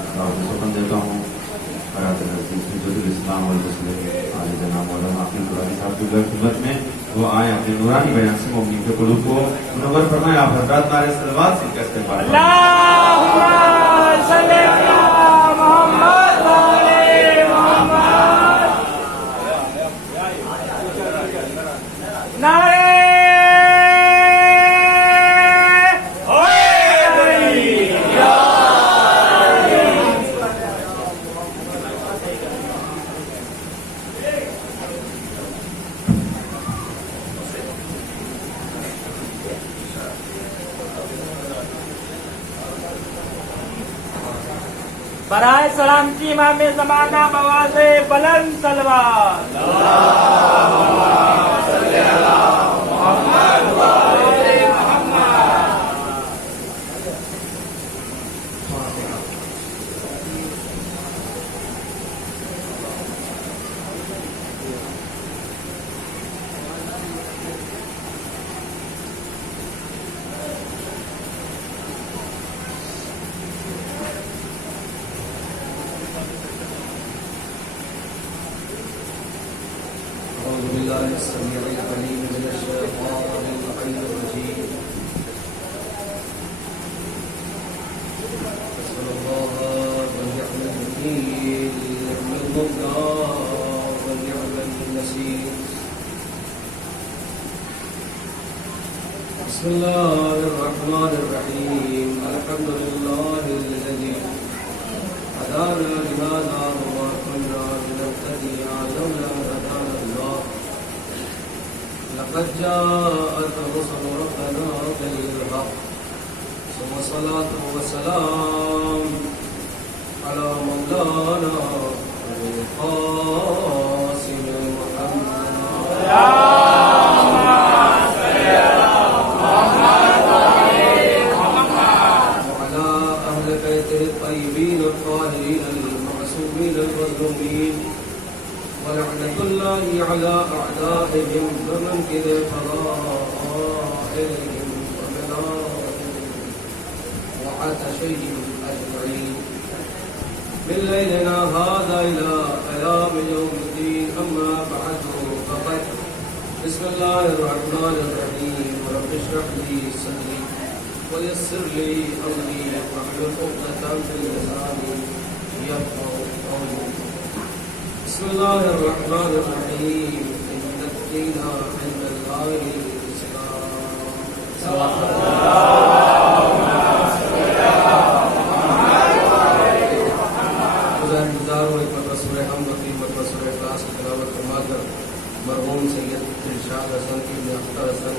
سکن دیتا ہوں حیات نزدیک حجت الاسلام والمسلمین عالی جناب مولانا حافظ قرآنی صاحب کی خدمت میں وہ آئیں اپنے نورانی بیان سے مومنین کے قلوب کو منور فرمائیں. آپ حضرات نعرہ صلوات سے کا استقبال کریں. اللہم صلی علی محمد وعلی محمد. نعرہ برائے سلام کی امام زمانہ بواز بلند صلوات. السميع العليم من الشيطان اللعين الرجيم. نسأل الله ونعم الوكيل نعم المولى ونعم النصير. بسم الله الرحمن الرحيم. الحمد لله الذي هدانا لهذا وما كنا لنهتدي لولا هدانا الله. لقد جاءت رسل ربنا بالحق. ثم الصلاة والسلام على مولانا القاسم محمد. وعلى أهل بيته الطيبين الطاهرين المعصومين المظلومين. ولعنة الله على أعدائهم ومن كذب فرائهم ومنائهم وعتشهم أجمعين من ليلنا هذا إلى قيام يوم الدين. أما بعد فقد بسم الله الرحمن الرحيم. رب اشرح لي صدري ويسر لي أمري واحلل عقدة من لساني يفقهوا قولي. بسم الله الرحمن الرحيم. إن الدين عند الله مرحوم سید ارشاد حسن ابن اختر حسن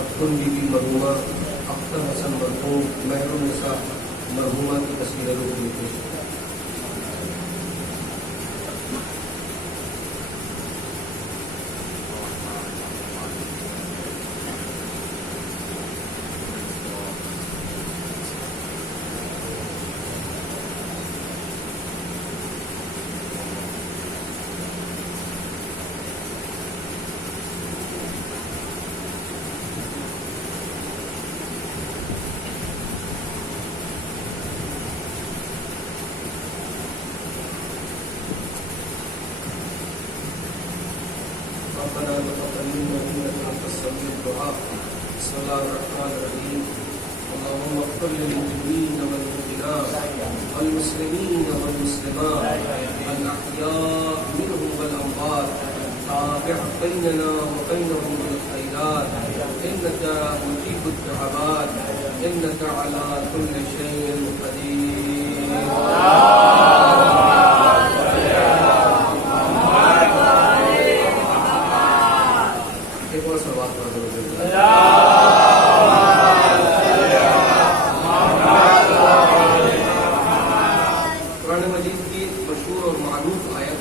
اختر بی بی مرحومہ اختر حسن مرحوم مہر النساء مرحومہ کی تصویر روح میں پیش. ربنا تقبل منا انك انت السميع الدعاء. بسم الله الرحمن الرحيم. اللهم اغفر للمؤمنين والمؤمنات والمسلمين والمسلمات الاحياء منهم والاموات. تابع بيننا وبينهم بالخيرات انك مجيب الدعوات انك على كل شيء قدير. قرآن مجید کی مشہور اور معروف آیت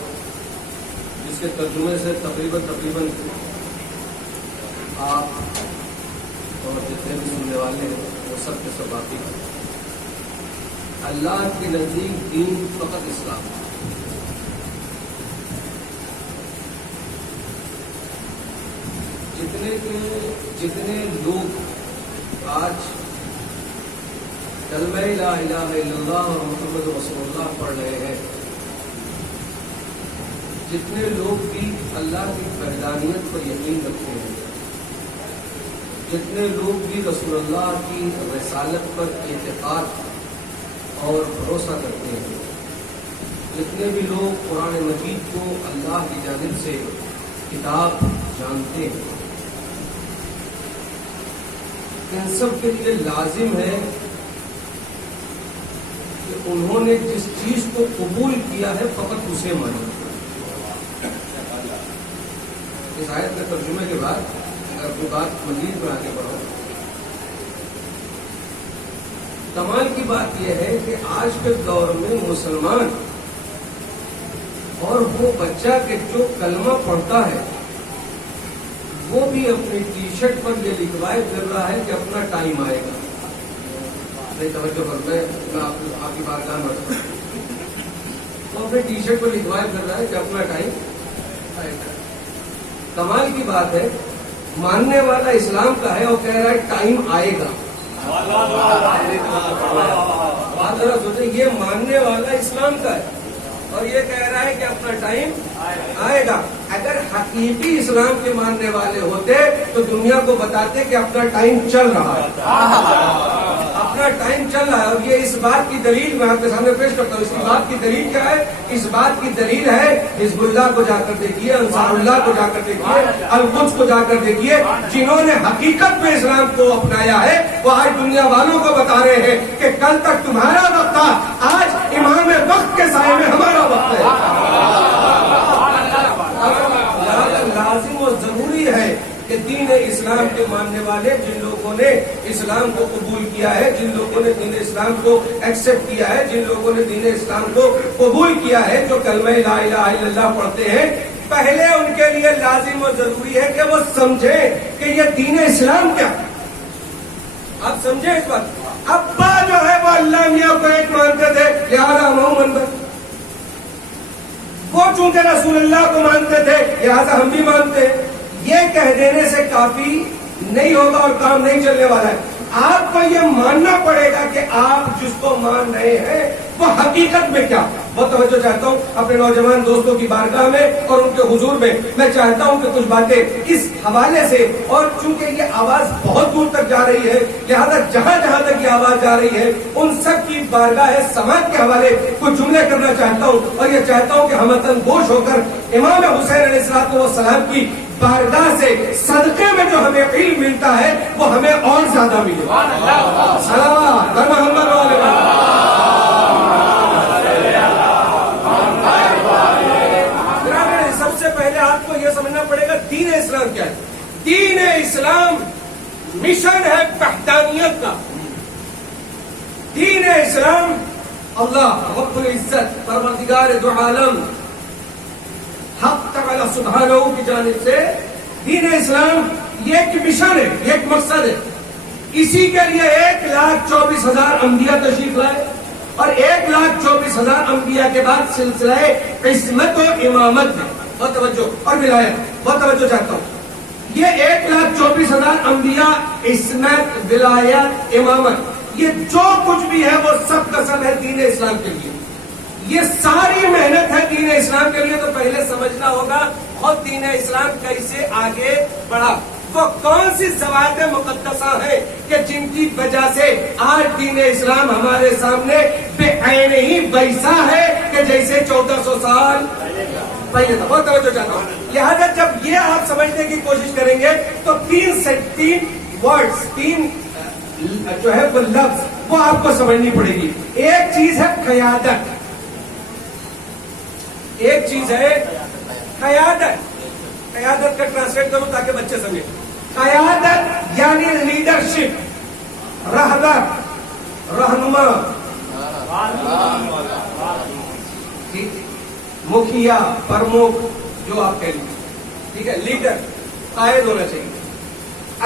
جس کے ترجمے سے تقریباً آپ اور جتنے بھی سننے والے ہیں وہ سب کے سب باقی ہیں. اللہ کے نزدیک دین فقط اسلام. جتنے لوگ آج کلمہ لا الہ الا اللہ اور محمد رسول اللہ پڑھ رہے ہیں، جتنے لوگ بھی اللہ کی وحدانیت پر یقین رکھتے ہیں، جتنے لوگ بھی رسول اللہ کی رسالت پر اعتقاد اور بھروسہ کرتے ہیں، جتنے بھی لوگ قرآن مجید کو اللہ کی جانب سے کتاب جانتے ہیں، ان سب کے لیے لازم ہے کہ انہوں نے جس چیز کو قبول کیا ہے فقط اسے مانا۔ اس آیت کے ترجمے کے بعد اگر کوئی بات مزید بنا کے پڑھو، کمال کی بات یہ ہے کہ آج کے دور میں مسلمان اور وہ بچہ کہ جو کلمہ پڑھتا ہے وہ بھی اپنی ٹی شرٹ پر یہ لکھوائے پھر رہا ہے کہ اپنا ٹائم آئے گا۔ توجہ کرتا ہے، میں آپ کی بات جان رہا تو اپنے ٹی شرٹ پر لکھوائے پھر رہا ہے کہ اپنا ٹائم آئے گا۔ کمال کی بات ہے، ماننے والا اسلام کا ہے اور کہہ رہا ہے ٹائم آئے گا۔ بات ذرا سوچیں، یہ ماننے والا اسلام کا ہے اور یہ کہہ رہا ہے کہ اپنا ٹائم آئے گا۔ اگر حقیقی اسلام کے ماننے والے ہوتے تو دنیا کو بتاتے کہ اپنا ٹائم چل رہا ہے، اپنا ٹائم چل رہا ہے۔ اور یہ اس بات کی دلیل میں آپ کے سامنے پیش کرتا ہوں۔ اس کی بات کی دلیل کیا ہے؟ اس بات کی دلیل ہے حزب اللہ کو جا کر دیکھیے، انصار اللہ کو جا کر دیکھیے، القدس کو جا کر دیکھیے، جنہوں نے حقیقت میں اسلام کو اپنایا ہے وہ آج دنیا والوں کو بتا رہے ہیں کہ کل تک تمہارا وقت تھا، آج امام وقت کے سائے میں ہمارا وقت ہے۔ لازم و ضروری ہے کہ دین اسلام کے ماننے والے، جن لوگوں نے اسلام کو قبول کیا ہے، جن لوگوں نے دین اسلام کو ایکسپٹ کیا ہے، جن لوگوں نے دین اسلام کو قبول کیا ہے، جو کلمہ لا الہ الا اللہ پڑھتے ہیں، پہلے ان کے لیے لازم و ضروری ہے کہ وہ سمجھیں کہ یہ دین اسلام کیا ہے۔ آپ سمجھیں اس بات۔ ابا جو ہے وہ اللہ میاں کو ایک مانتے تھے، لہذا محمد بن، وہ چونکہ رسول اللہ کو مانتے تھے لہذا ہم بھی مانتے ہیں۔ یہ کہہ دینے سے کافی نہیں ہوگا اور کام نہیں چلنے والا ہے۔ آپ کو یہ ماننا پڑے گا کہ آپ جس کو مان رہے ہیں وہ حقیقت میں کیا۔ بہت توجہ چاہتا ہوں اپنے نوجوان دوستوں کی بارگاہ میں اور ان کے حضور میں، میں چاہتا ہوں کہ کچھ باتیں اس حوالے سے، اور چونکہ یہ آواز بہت دور تک جا رہی ہے لہذا جہاں جہاں تک یہ آواز جا رہی ہے ان سب کی بارگاہ سماعت کے حوالے کچھ جملے کرنا چاہتا ہوں، اور یہ چاہتا ہوں کہ ہم وطن گوش ہو کر امام حسین علیہ الصلوۃ والسلام کی بارگاہ سے صدقے میں جو ہمیں علم ملتا ہے وہ ہمیں اور زیادہ ملے۔ صلوات محمد سب سے پہلے آپ کو یہ سمجھنا پڑے گا دین اسلام کیا ہے۔ دین اسلام مشن ہے وحدانیت کا۔ دین اسلام اللہ رب العزت پروردگار دو عالم حق تعالی سبحانہ کی جانب سے دین اسلام یہ ایک مشن ہے، یہ ایک مقصد ہے۔ اسی کے لیے 1,24,000 انبیاء تشریف لائے اور 1,24,000 انبیاء کے بعد سلسلہ عصمت و امامت ہے۔ بہت توجہ، اور ولایت، بہت توجہ چاہتا ہوں۔ یہ 1,24,000 انبیاء، عصمت، ولایت، امامت، یہ جو کچھ بھی ہے وہ سب کا سب ہے دین اسلام کے لیے۔ یہ ساری محنت ہے دین اسلام کے لیے۔ تو پہلے سمجھنا ہوگا خود دین اسلام کیسے آگے بڑھا، وہ کون سی ضوابط مقدسہ ہیں کہ جن کی وجہ سے آج دین اسلام ہمارے سامنے بے عین ہی ویسا ہے کہ جیسے 1400 سال پہلے تھا۔ بہت توجہ چاہتا ہوں۔ لہٰذا جب یہ آپ سمجھنے کی کوشش کریں گے تو تین ورڈز، تین جو ہے وہ لفظ وہ آپ کو سمجھنی پڑے گی۔ ایک چیز ہے قیادت، ایک چیز ہے قیادت۔ قیادت کا ٹرانسلیٹ کروں تاکہ بچے سمجھیں۔ قیادت یعنی لیڈرشپ، رہبر، رہنما، مکھیا، پرمکھ، جو آپ کہہ لیجیے، ٹھیک ہے۔ لیڈر قائد ہونا چاہیے۔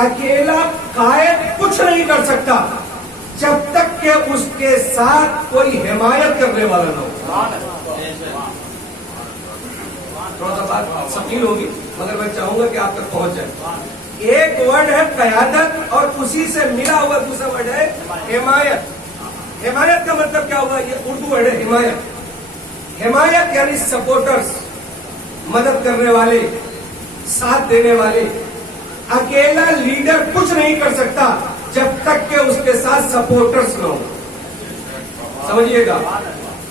اکیلا قائد کچھ نہیں کر سکتا جب تک کہ اس کے ساتھ کوئی حمایت کرنے والا نہ ہو۔ تھوڑا سا بات ثقیل ہوگی مگر میں چاہوں گا کہ آپ تک پہنچ جائے۔ ایک ورڈ ہے قیادت اور اسی سے ملا ہوا دوسرا ورڈ ہے حمایت۔ حمایت کا مطلب کیا ہوا؟ یہ اردو ورڈ ہے حمایت. حمایت یعنی سپورٹرز، مدد کرنے والے، ساتھ دینے والے. اکیلا لیڈر کچھ نہیں کر سکتا جب تک کہ اس کے ساتھ سپورٹرز نہ ہو. سمجھیے گا.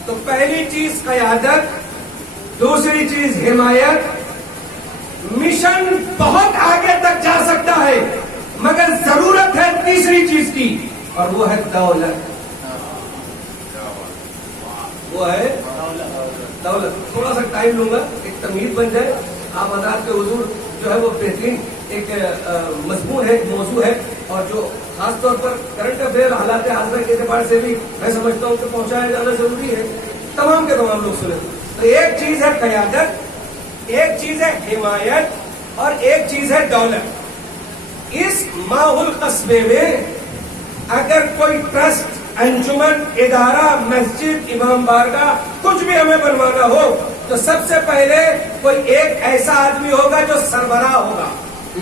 تو پہلی چیز قیادت، دوسری چیز حمایت. مشن بہت آگے تک جا سکتا ہے مگر ضرورت ہے تیسری چیز کی، اور وہ ہے دولت. وہ ہے دولت. تھوڑا سا ٹائم لوں گا، ایک تمیز بن جائے. آپ حضرات کے حضور جو ہے وہ بہترین ایک مضمون ہے، ایک موضوع ہے، اور جو خاص طور پر کرنٹ افیئر حالات حاضرہ کے اعتبار سے بھی میں سمجھتا ہوں کہ پہنچایا جانا ضروری ہے. تمام کے تمام لوگ سنیں. تو ایک چیز ہے قیادت، ایک چیز ہے حمایت، اور ایک چیز ہے دولت. اس ماحول قصبے میں اگر کوئی ٹرسٹ، انجمن، ادارہ، مسجد، امام بارگاہ کچھ بھی ہمیں بنوانا ہو تو سب سے پہلے کوئی ایک ایسا آدمی ہوگا جو سربراہ ہوگا،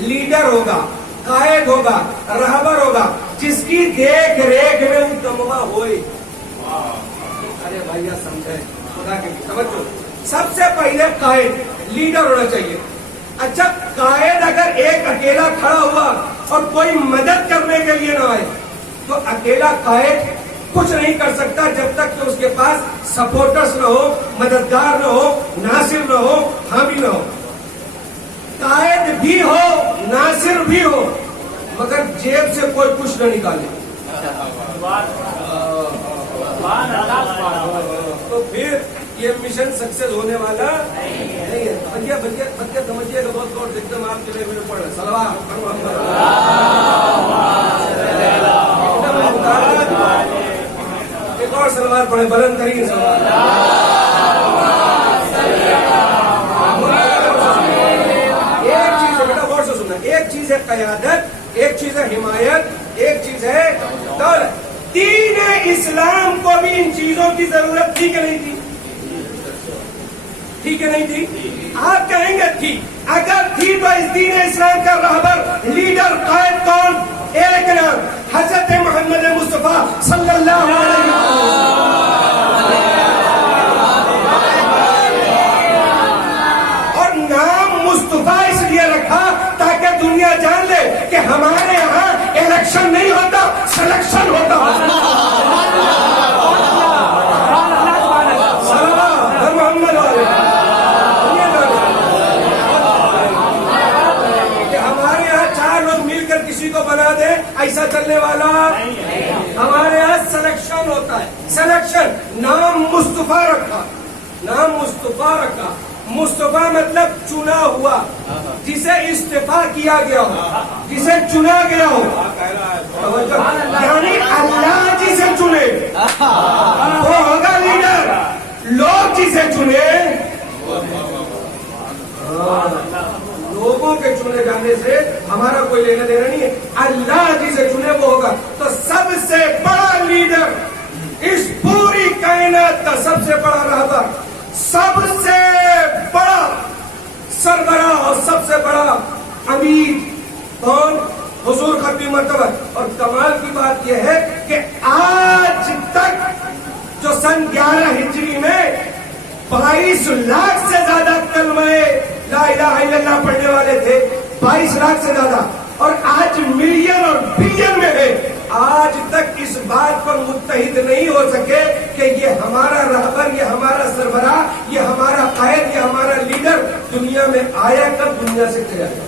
لیڈر ہوگا، قائد ہوگا، رہبر ہوگا، جس کی دیکھ ریکھ میں مجتمع ہوئے. ارے بھائی سمجھے خدا کے توجہ. سب سے پہلے قائد، لیڈر ہونا چاہیے. اچھا قائد اگر ایک اکیلا کھڑا ہوا اور کوئی مدد کرنے کے لیے نہ آئے تو اکیلا قائد کچھ نہیں کر سکتا جب تک کہ اس کے پاس سپورٹرز نہ ہو، مددگار نہ ہو، ناصر نہ ہو، حامی نہ ہو. قائد بھی ہو، ناصر بھی ہو، مگر جیب سے کوئی کچھ نہ نکالے تو پھر یہ مشن سکسیس ہونے والا نہیں ہے. بچے سمجھیے گا بہت غور سے، ایک دم آپ کے لیے پڑھ رہے صلوات. ایک اور سلوات پڑھے، بلند ترین سلوات. ایک چیز ہے بیٹا غور سے سننا، ایک چیز ہے قیادت، ایک چیز ہے حمایت، ایک چیز ہے دولت. دین اسلام کو بھی ان چیزوں کی ضرورت تھی کہ نہیں تھی؟ تھی کہ نہیں تھی؟ آپ کہیں گے تھی. اگر تھی تو اس دین اسلام کا رہبر، لیڈر، قائد کون؟ ایک نام، حضرت محمد مصطفیٰ صلی اللہ علیہ وسلم. اور نام مصطفیٰ اس لیے رکھا تاکہ دنیا جان لے کہ ہمارے یہاں الیکشن نہیں ہوتا، سلیکشن ہوتا. محمد والے کہ ہمارے یہاں چار لوگ مل کر کسی کو بنا دے، ایسا چلنے والا. ہمارے یہاں سلیکشن ہوتا ہے. سلیکشن. نام مصطفیٰ رکھا، نام مصطفیٰ رکھا. مصطفیٰ مطلب چنا ہوا، جسے استفا کیا گیا ہو، جسے چنا گیا ہو. یعنی اللہ جسے چنے وہ ہوگا لیڈر. لوگ جسے چنے، لوگوں کے چنے جانے سے ہمارا کوئی لینا دینا نہیں ہے. اللہ جسے چنے وہ ہوگا. تو سب سے بڑا لیڈر، اس پوری کائنات کا سب سے بڑا رہبر، سب سے بڑا سربراہ اور سب سے بڑا امیر کون؟ حضور ختم مرتبہ. اور کمال کی بات یہ ہے کہ آج تک جو سن 11 ہجری میں 22 لاکھ سے زیادہ کلمہ لا الہ الا اللہ پڑھنے والے تھے، 22 لاکھ سے زیادہ، اور آج ملین اور بلین میں ہے. آج تک اس بات پر متحد نہیں ہو سکے کہ یہ ہمارا رہبر، یہ ہمارا سربراہ، یہ ہمارا قائد، یہ ہمارا لیڈر دنیا میں آیا کب، دنیا سے چلا جائے.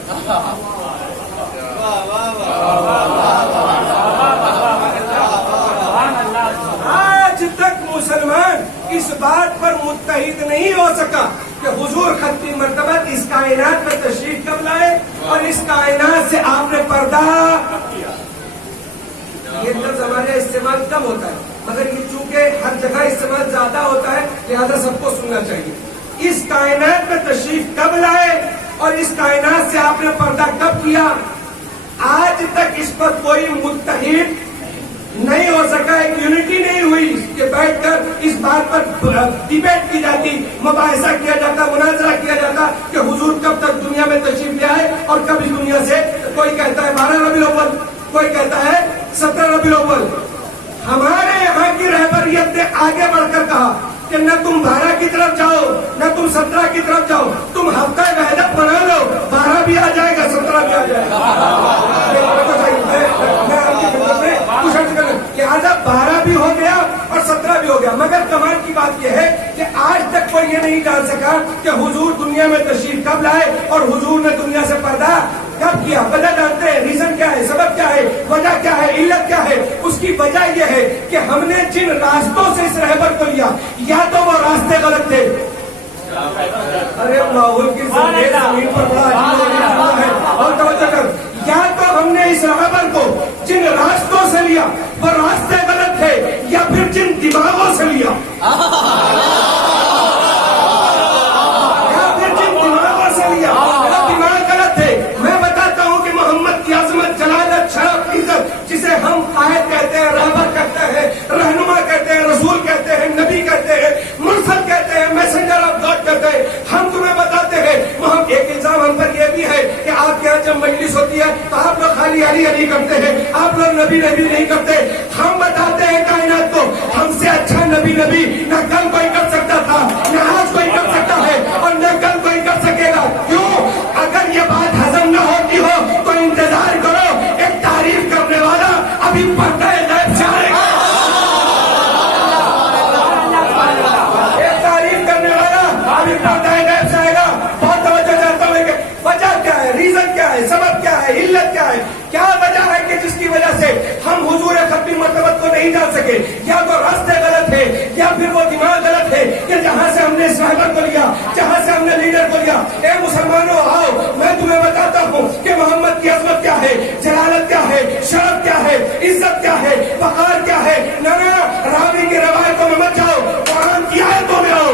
آج تک مسلمان اس بات پر متحد نہیں ہو سکا کہ حضور ختم مرتبہ اس کائنات میں تشریف کب لائے اور اس کائنات سے آپ نے پردہ. یہ لفظ ہمارے استعمال کم ہوتا ہے مگر یہ چونکہ ہر جگہ استعمال زیادہ ہوتا ہے لہذا سب کو سننا چاہیے. اس کائنات میں تشریف کب لائے اور اس کائنات سے آپ نے پردہ کب کیا. آج تک اس پر کوئی متحد نہیں ہو سکا، ایک یونٹی نہیں ہوئی کہ بیٹھ کر اس بات پر ڈیبیٹ کی جاتی، مباحثہ کیا جاتا، مناظرہ کیا جاتا کہ حضور کب تک دنیا میں تشریف لے آئے اور کب اس دنیا سے. کوئی کہتا ہے 12 ربیع الاول، کوئی کہتا ہے 17 ربیع الاول. ہمارے یہاں کی رہبریت نے آگے بڑھ کر کہا کہ نہ تم 12 کی طرف جاؤ نہ تم 17 کی طرف جاؤ، تم ہفتہ وحدت بنا لو، 12 بھی آ جائے گا 17 بھی آ جائے گا۔ میں آپ کی خدمت میں کچھ عرض کروں، لہٰذا 12 بھی ہو گیا اور 17 بھی ہو گیا، مگر کمال کی بات یہ ہے کہ آج تک کوئی یہ نہیں جان سکا کہ حضور دنیا میں تشریف کب لائے اور حضور نے دنیا سے پردہ کب کیا۔ وجہ جانتے ہیں، ریزن کیا ہے، سبب کیا ہے، وجہ کیا ہے، علت کیا ہے؟ اس کی وجہ یہ ہے کہ ہم نے جن راستوں سے اس رہبر کو لیا، یا تو وہ راستے غلط تھے۔ ارے ماحول کی زمین پر بڑا عجیب ہے، اور توجہ کر، یا تو ہم نے اس رہبر کو جن راستوں سے لیا وہ راستے غلط تھے، یا پھر جن دماغوں سے لیا، یا پھر جن دماغوں سے لیا وہ دماغ غلط تھے۔ میں بتاتا ہوں کہ محمد کی عظمت، جلالت، شرف، عزت، جسے ہم قائد کہتے ہیں، رہبر کہتے ہیں، رہنما کہتے ہیں، رسول کہتے ہیں، نبی کہتے ہیں، مرسل کہتے ہیں، میسنجر آف گاڈ کہتے ہیں، ہم تمہیں بتاتے ہیں۔ ایک الزام ہم پر یہ بھی ہے کہ آپ کے یہاں جب مجلس ہوتی ہے تو آپ لوگ خالی علی علی کرتے ہیں، آپ لوگ نبی نبی نہیں کرتے۔ ہم بتاتے ہیں کائنات کو، ہم سے اچھا نبی نہ کل کوئی کر سکتا تھا، نہ آج کوئی کر سکتا ہے، اور نہ کل کوئی کر سکے گا۔ کیوں؟ اگر یہ بات ہضم نہ ہوتی ہو تو انتظار کرو، ایک تعریف کرنے والا ابھی پردہ غیب سے آئے گا، ایک تعریف کرنے والا ابھی پردہ غیب سے آئے گا۔ بہت توجہ چاہتا ہوں کہ وجہ کیا ہے، ریزن کیا ہے، سبب کیا ہے، علت کیا ہے، کیا وجہ ہے کہ جس کی وجہ سے ہم حضور ختمی مرتبت کو نہیں جان سکے؟ یا تو راستے غلط ہے، یا پھر وہ دماغ غلط ہے کہ جہاں سے ہم نے صحابہ کو لیا، جہاں سے ہم نے لیڈر کو لیا۔ اے مسلمانوں آؤ، میں تمہیں بتاتا ہوں کہ محمد کی عظمت کیا ہے، جلالت کیا ہے، شرف کیا ہے، عزت کیا ہے، وقار کیا ہے۔ نہ راوی کی روایتوں میں مت جاؤ، قرآن کی آیتوں میں آؤ،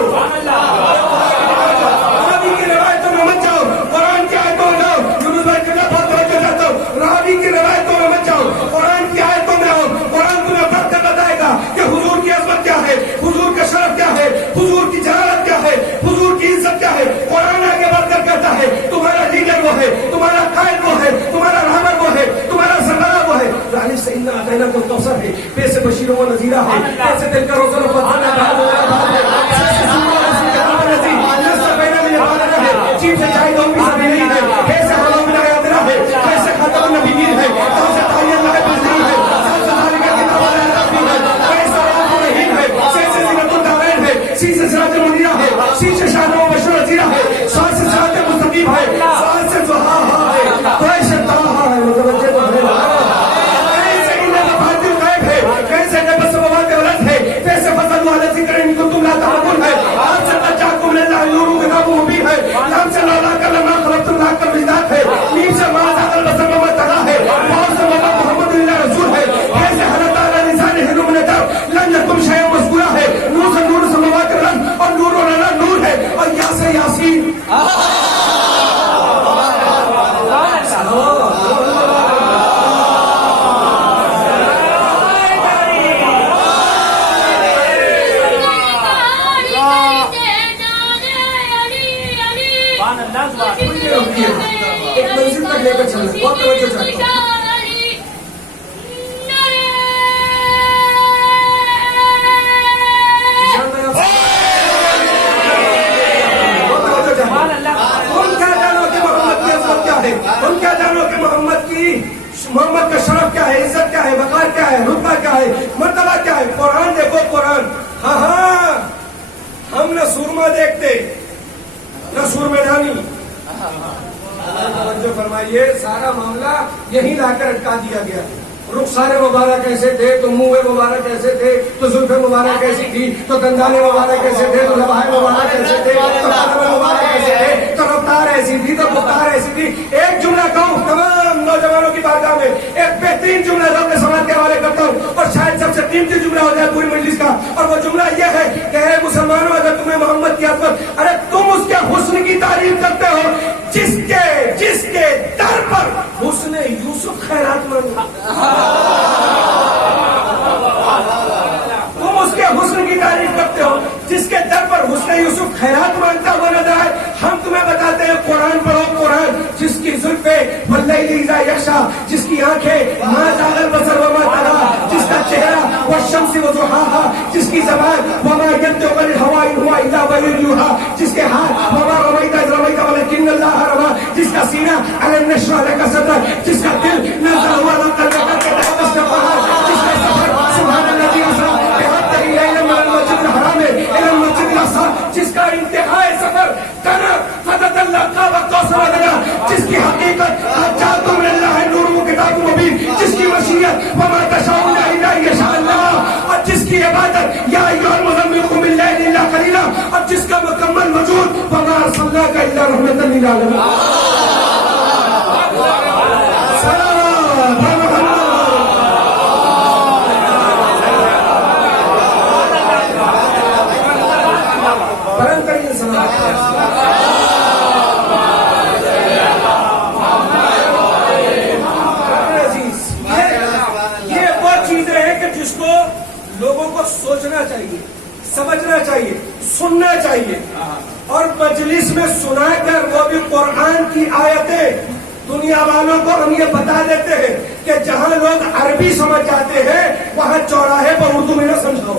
راوی کی روایتوں میں مت جاؤ، قرآن کی آیتوں میں آؤ۔ یونس بھائی کہنا بہت توجہ چاہتا ہوں، راوی کی روایتوں میں مت جاؤ، قرآن کی آیتوں میں آؤ۔ قرآن تمہیں بڑھ کر بتائے گا کہ حضور کی عظمت کیا ہے، حضور کا شرف کیا ہے، حضور کی جلالت کیا ہے، حضور کی عزت کیا ہے۔ قرآن آگے بڑھ کر کہتا ہے تمہارا لیڈر وہ ہے، تمہارا قائد وہ ہے، تمہارا رہبر وہ ہے، تمہارا سردار وہ ہے۔ ذالک سے انا اعطیناک الکوثر ہے، پیسے بشیر و نذیرہ ہے، پیسے دل کا روزہ فضلنا چیف سے چاہے دو بھی سبھی نہیں ہے، کیسے حلوم میں آیا تیرا ہے، کیسے خاتم النبیین ہے، کہاں سے تعین لگے بزرگ ہے، سب سے ذالک کتاب الرحیم ہے، کیسے رحم الرحیم ہے، سے زینت الدارین ہے، سی سے سراج منیرہ ہے، سی سے شاہد و بشر وزیرہ ہے، سال سے صراط مستقیم ہے، سال سے ضحاہا ہے، کیسے طاہا ہے، متوجہ تو ہے، کیسے انہیں مفاتیح الغیب ہے، کیسے نبس وبات ولد ہے، کیسے فضل والد ذکر ان کنتم لا تعلمون ہے، آپ سے تجاکم للہ نور کتاب مبین ہے، نام سے لالا کا لما خلقت اللہ کا مزداد ہے، نیم سے ماذا البصر وما طغى ہے، واو سے وما محمد اللہ رسول ہے، کیسے حضرت تعالی نظام حلوم نے کہا لن یکم شیء مذکورہ ہے، نور سے نور سماوات الارض اور نور لنا نور ہے، اور یا سے یاسین۔ ایک منزل تک لے کر چلنا، بہت توجہ چاہتا ہوں۔ تم کیا جانو کہ محمد کی عظمت کیا ہے، تم کیا جانو کہ محمد کا شرف کیا ہے، عزت کیا ہے، وقار کیا ہے، رتبہ کیا ہے، مرتبہ کیا ہے۔ قرآن دیکھو، قرآن، ہاں ہم نہ سورما دیکھتے نہ سور میدانی۔ توجہ فرمائیے، سارا معاملہ یہی لا کر اٹکا دیا گیا۔ رخسار مبارک ایسے تھے تو منہ مبارک ایسے تھے تو زلف مبارک ایسی تھی تو دندان مبارک ایسے تھے تو لبائے مبارک ایسے تھے تو قدم مبارک ایسے تھے تو رفتار ایسی تھی تو رفتار ایسی تھی۔ ایک جملہ کہوں تمام نوجوانوں کی بارگاہ میں، ایک بہترین جملہ ذوق سماعت کے حوالے کرتا ہوں، اور شاید سب سے قیمتی جملہ ہو جائے پوری مجلس کا، اور وہ جملہ یہ ہے کہ اے مسلمانوں، اگر تمہیں محمد کی عظمت، ارے تم اس کے حسن کی تعریف کرتے ہو جس کے در پر حسن یوسف خیرات مند، تم اس کے حسن کی تعریف کرتے ہو جس کے در پر حسن یوسف خیرات مانگتا ہوا نظر آئے۔ ہم تمہیں بتاتے ہیں قرآن پڑھو، قرآن، جس کی زلفیں واللیل اذا یغشی، جس کی آنکھیں ما زاغ البصر وما طغى، جس کا چہرہ وہ وضحاها جس کی زبان وما ينطق عن الهوى إن هو إلا وحي يوحى جس کے ہاتھ وما رميت إذ رميت ولكن الله رمى جس کا سینہ ألم نشرح لك صدرك جس کا دل نزل هو على قلبك كتحدث القرآن جس کا سفر سبحان الذي أسرى بعبده ليلا من المسجد الحرام إلى المسجد الأقصى جس کا انتہاء سفر کنا فتح اللہ کا وقوصر لنا جس کی حقیقت جاتم للہ نور و کتاب مبین جس کی مشیت وما تشاؤون الا یشاء اللہ اور جس کی عبادت یا ایھا المزمل قم الليل الا قلیلا اور جس کا مکمل وجود وما ارسلناک الا رحمۃ للعالمین لوگوں کو سوچنا چاہیے، سمجھنا چاہیے، سننا چاہیے اور مجلس میں سنا کر وہ بھی قرآن کی آیتیں دنیا والوں کو ہم یہ بتا دیتے ہیں کہ جہاں لوگ عربی سمجھ جاتے ہیں وہاں چوراہے پر اردو میں نہ سمجھاؤ.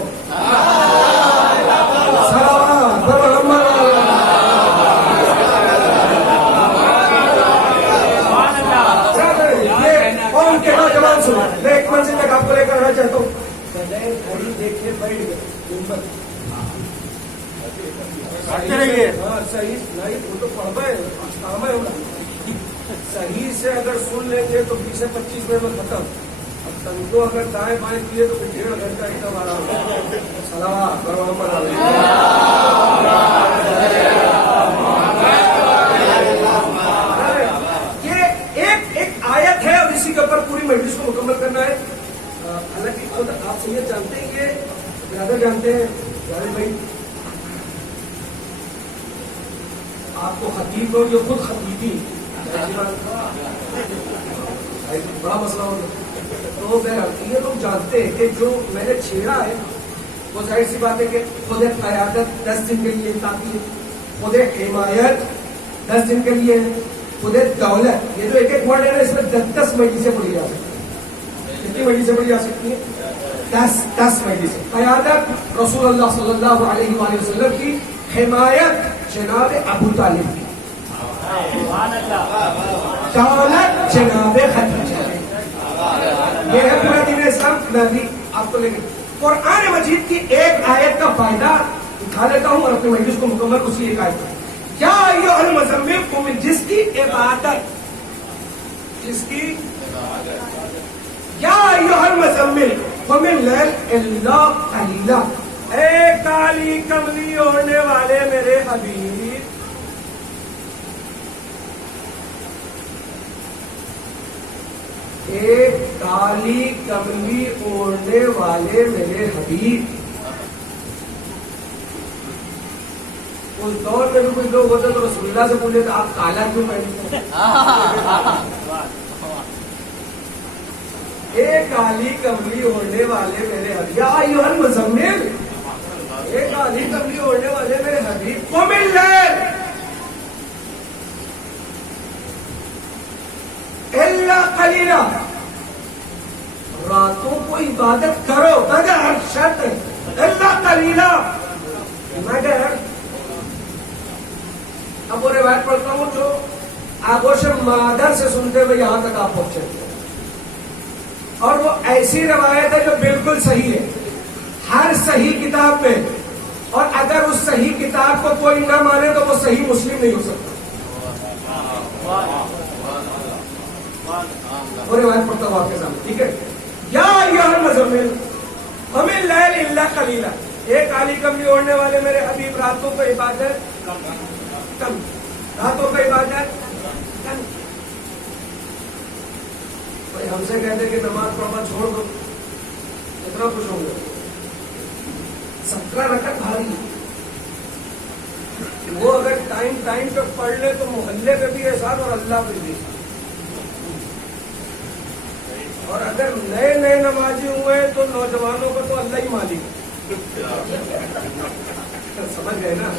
اور ان کے نوجوان سنا میں ایک منزل تک آپ کو لے کر آنا چاہتا ہوں. دیکھے بیٹھ گئے صحیح نہیں وہ تو پڑھ گئے کام ہے صحیح سے اگر سن لیں گے تو 20 سے 25 منٹ میں ختم. اب تم کو اگر دائیں بائیں کیے تو پھر 1.5 گھنٹہ ایک دم آرام سلام یہ ایک آیت ہے اور اسی کے اوپر پوری مجلس کو مکمل کرنا ہے. حالانکہ خود آپ سید جانتے ہیں کہ زیادہ جانتے ہیں یار بھائی آپ کو خطیب ہو یہ خود خطیبی بڑا مسئلہ ہوگا. تو یہ لوگ جانتے ہیں کہ جو میں نے چھیڑا ہے وہ ظاہر سی بات ہے کہ خود قیادت 10 دن کے لیے کافی ہے، خود حمایت 10 دن کے لیے، خود دولت یہ جو ایک ورڈ ہے نا اس میں 10 مجلسیں پڑھی جا سکتی ہیں. کتنی مجلسیں پڑھی جا سکتی ہیں؟ 10 مجلسیں. قیادت رسول اللہ صلی اللہ علیہ وآلہ وسلم کی، حمایت جناب ابو طالب کی، دولت جناب خدیجہ. یہ ہے پورا دین اسلام. میں بھی آپ کو لے کے قرآن مجید کی ایک آیت کا فائدہ اٹھا لیتا ہوں اور اپنی مجلس کو مکمل اسی ایک آیت پر. یا ایھا المزمل قم، جس کی عبادت یا ایھا المزمل قم اللیل الا قلیلا، اے کالی کملی اوڑھنے والے میرے حبیب، ایک کالی کملی اوڑھنے والے میرے حبیب. اس دور میں بھی کچھ لوگ ہوتے تو رسول اللہ سے پوچھے تو آپ کالا کیوں پہنتے ہیں؟ ایک کالی کملی اوڑھنے والے میرے حبیب، یا ایھا المزمل، ایک کالی کملی اوڑھنے والے میرے حبیب، قم اللیل الا قلیلا، راتوں کو عبادت کرو مگر شرط ہے الا قلیلا، مگر. اب وہ روایت پڑھتا ہوں جو آگوش مادر سے سنتے ہوئے یہاں تک آپ پہنچے، اور وہ ایسی روایت ہے جو بالکل صحیح ہے ہر صحیح کتاب میں، اور اگر اس صحیح کتاب کو کوئی نہ مانے تو وہ صحیح مسلم نہیں ہو سکتا. وہ روایت پڑھتا ہوں آپ کے سامنے، ٹھیک ہے. یا ایھا المزمل قم اللیل الا قلیلا، ایک کالی کملی اوڑھنے والے میرے حبیب، راتوں کو عبادت کم، راتوں کو عبادت کم. بھائی ہم سے کہتے کہ نماز پڑھنا چھوڑ دو، اتنا خوش ہوں گے. 17 رکعت بھاری، وہ اگر ٹائم پہ پڑھ لے تو محلے پہ بھی احسان اور اللہ پہ بھی احسان. اور اگر نئے نمازی ہوئے تو نوجوانوں کو تو اللہ ہی مالک. سمجھ گئے نا؟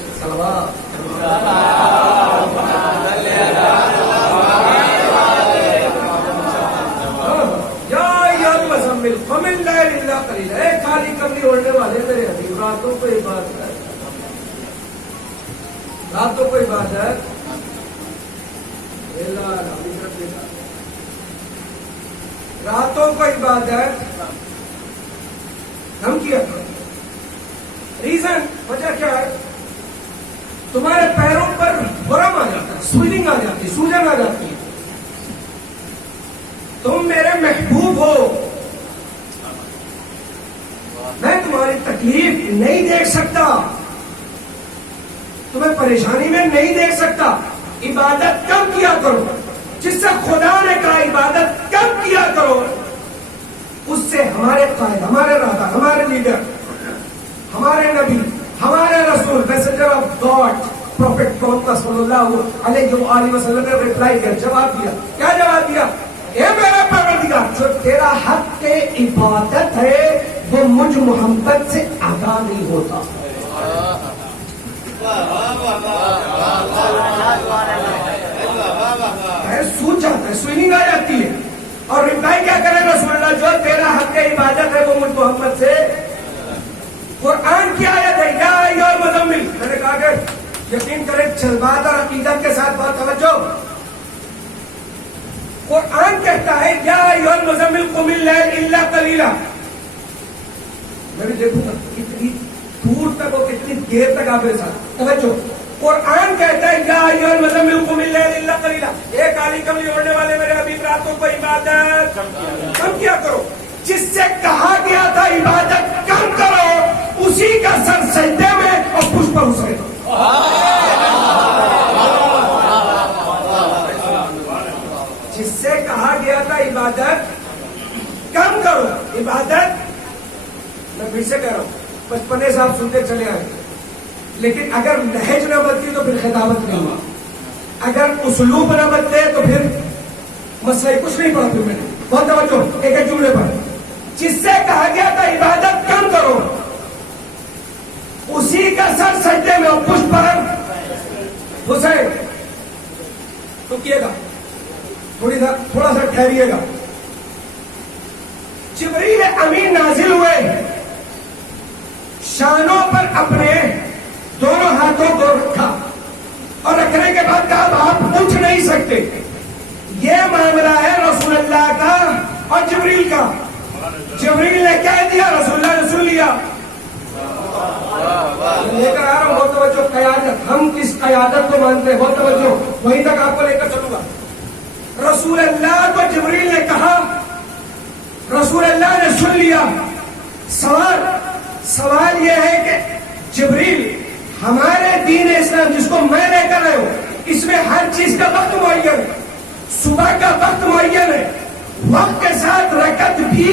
یا ایھا المزمل قم اللیل الا قلیلا، اے کالی کملی راتوں کو عبادت راتوں کو عبادت ہم کیا کریں. ریزن وجہ کیا ہے؟ تمہارے پیروں پر ورم آ جاتا ہے, سوئلنگ آ جاتی ہے, سوجن آ جاتی ہے. تم میرے محبوب ہو, میں تمہاری تکلیف نہیں دیکھ سکتا, تمہیں پریشانی میں نہیں دیکھ سکتا. عبادت کم کیا کرو, جس سے خدا نے کہا عبادت کم کیا کرو, اس سے ہمارے قائد, ہمارے راجا, ہمارے لیڈر, ہمارے نبی, ہمارے رسول, میسنجر آف گاڈ, پروفیٹ محمد صلی اللہ علیہ وآلہ وسلم نے ریپلائی کیا, جواب دیا. کیا جواب دیا؟ اے میرا پروردگار, جو تیرا حق کے عبادت ہے وہ مجھ محمد سے آگاہ نہیں ہوتا. سوچ جاتا ہے, سوئنگ آ جاتی ہے. اور ریپلائی کیا کرے رسول اللہ, جو تیرا حق کے عبادت ہے وہ مجھ محمد سے. قرآن کی آیت ہے یا ایھا المزمل. میں نے کہا کہ یقین کریں جذبات اور عقیدت کے ساتھ بہت توجہ. قرآن کہتا ہے یا ایھا المزمل قم اللیل الا قلیلا. میں بھی دیکھوں گا کتنی دور تک اور کتنی دیر تک آپ میرے ساتھ توجہ. قرآن کہتا ہے یا ایھا المزمل قم اللیل الا قلیلا, ایک کالی کملی اوڑھنے والے میرے حبیب راتوں کو عبادت کم کیا کرو. جس سے کہا گیا تھا عبادت کم کرو, اسی کا سر سجدے میں اور پشت پر اسرے. جس سے کہا گیا تھا عبادت کم کرو, عبادت میں پھر سے کہہ رہا ہوں, بچپنے سے آپ سنتے چلے آئے, لیکن اگر لہج نہ بدلی تو پھر خطابت نہیں ہوا, اگر اسلوب نہ بدلے تو پھر مسئلہ کچھ نہیں پڑا. پھر میں نے بہت توجہ ایک ایک جملے پر, جس سے کہا گیا تھا عبادت کم کرو, اسی کا سر سجدے میں اور پشت پر حسین. تو کیے گا, تھوڑا سا ٹھہریے گا. جبریل امین نازل ہوئے, شانوں پر اپنے دونوں ہاتھوں کو رکھا اور رکھنے کے بعد کہا آپ اٹھ نہیں سکتے. یہ معاملہ ہے رسول اللہ کا اور جبریل کا. جبریل نے کہہ دیا, رسول اللہ نے سن لیا. لے کر آ رہا ہوں, بہت توجہ. قیادت, ہم کس قیادت کو مانتے ہیں, بہت توجہ, وہیں تک آپ کو لے کر چلوں گا. رسول اللہ کو جبریل نے کہا, رسول اللہ نے سن لیا. سوال یہ ہے کہ جبریل, ہمارے دین اسلام جس کو میں لے کر آئے ہوں, اس میں ہر چیز کا وقت معین ہے. صبح کا وقت معین ہے, وقت کے ساتھ رکعت بھی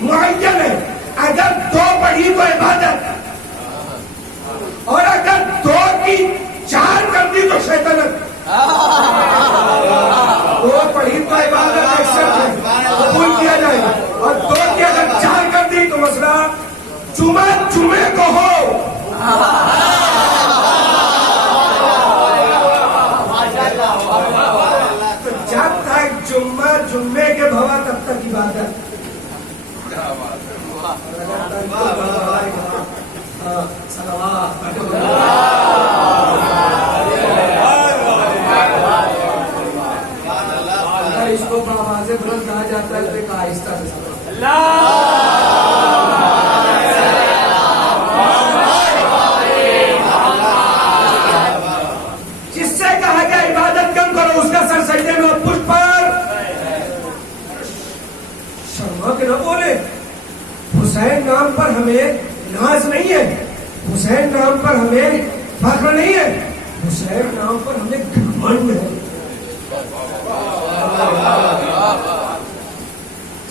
معین ہے. اگر 2 پڑھی تو عبادت, اور اگر 2 کی 4 کر دی تو شیطنت. 2 پڑھی تو عبادت ایکسپٹ ہے, قبول کیا جائے گا, اور 2 کی اگر 4 کر دی تو مسئلہ جمعے کو ہو. تو جب تک جمعے کے بھوا تب تک عبادت. اگر اس کو بآواز بلند کہا جاتا ہے تو ایک آہستہ سے جس سے کہا گیا عبادت کم کرو, اس کا سر سجدے میں اور پشت پر. شرما کے نہ بولے, حسین نام پر ہمیں ناز نہیں ہے, حسین نام پر ہمیں فخر نہیں ہے, حسین نام پر ہمیں گھمنڈ ہے.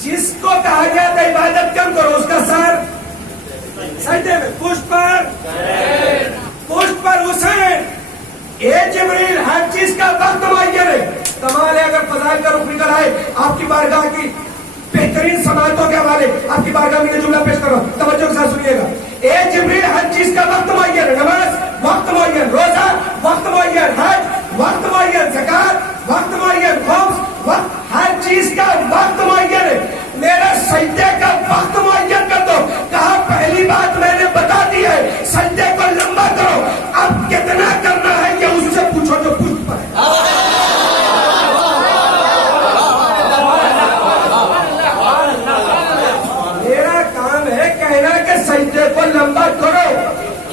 جس کو کہا گیا تھا عبادت کم کرو, اس کا سر سجدے میں, پشت پر حسین. اے جبریل, ہر چیز کا وقت معین ہے. کمال ہے, اگر فضائل کا رخ نکل آئے آپ کی بارگاہ کی بہترین سماعتوں کے حوالے آپ کی بارگاہ میں یہ جملہ پیش کر رہا ہوں, توجہ کے ساتھ سنیے گا. اے جبریل, ہر چیز کا وقت معین ہے. نماز وقت معین, روزہ وقت معین, حج وقت معین, زکات وقت معین, خمس وقت, ہر چیز کا وقت معین ہے. میرے سجدے کا وقت معین کر دو. کہا پہلی بات میں نے بتا دی ہے, سجدے کو لمبا کرو. اب کتنا کرنا ہے یہ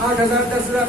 8,000 10,000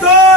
2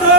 2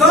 2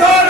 2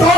2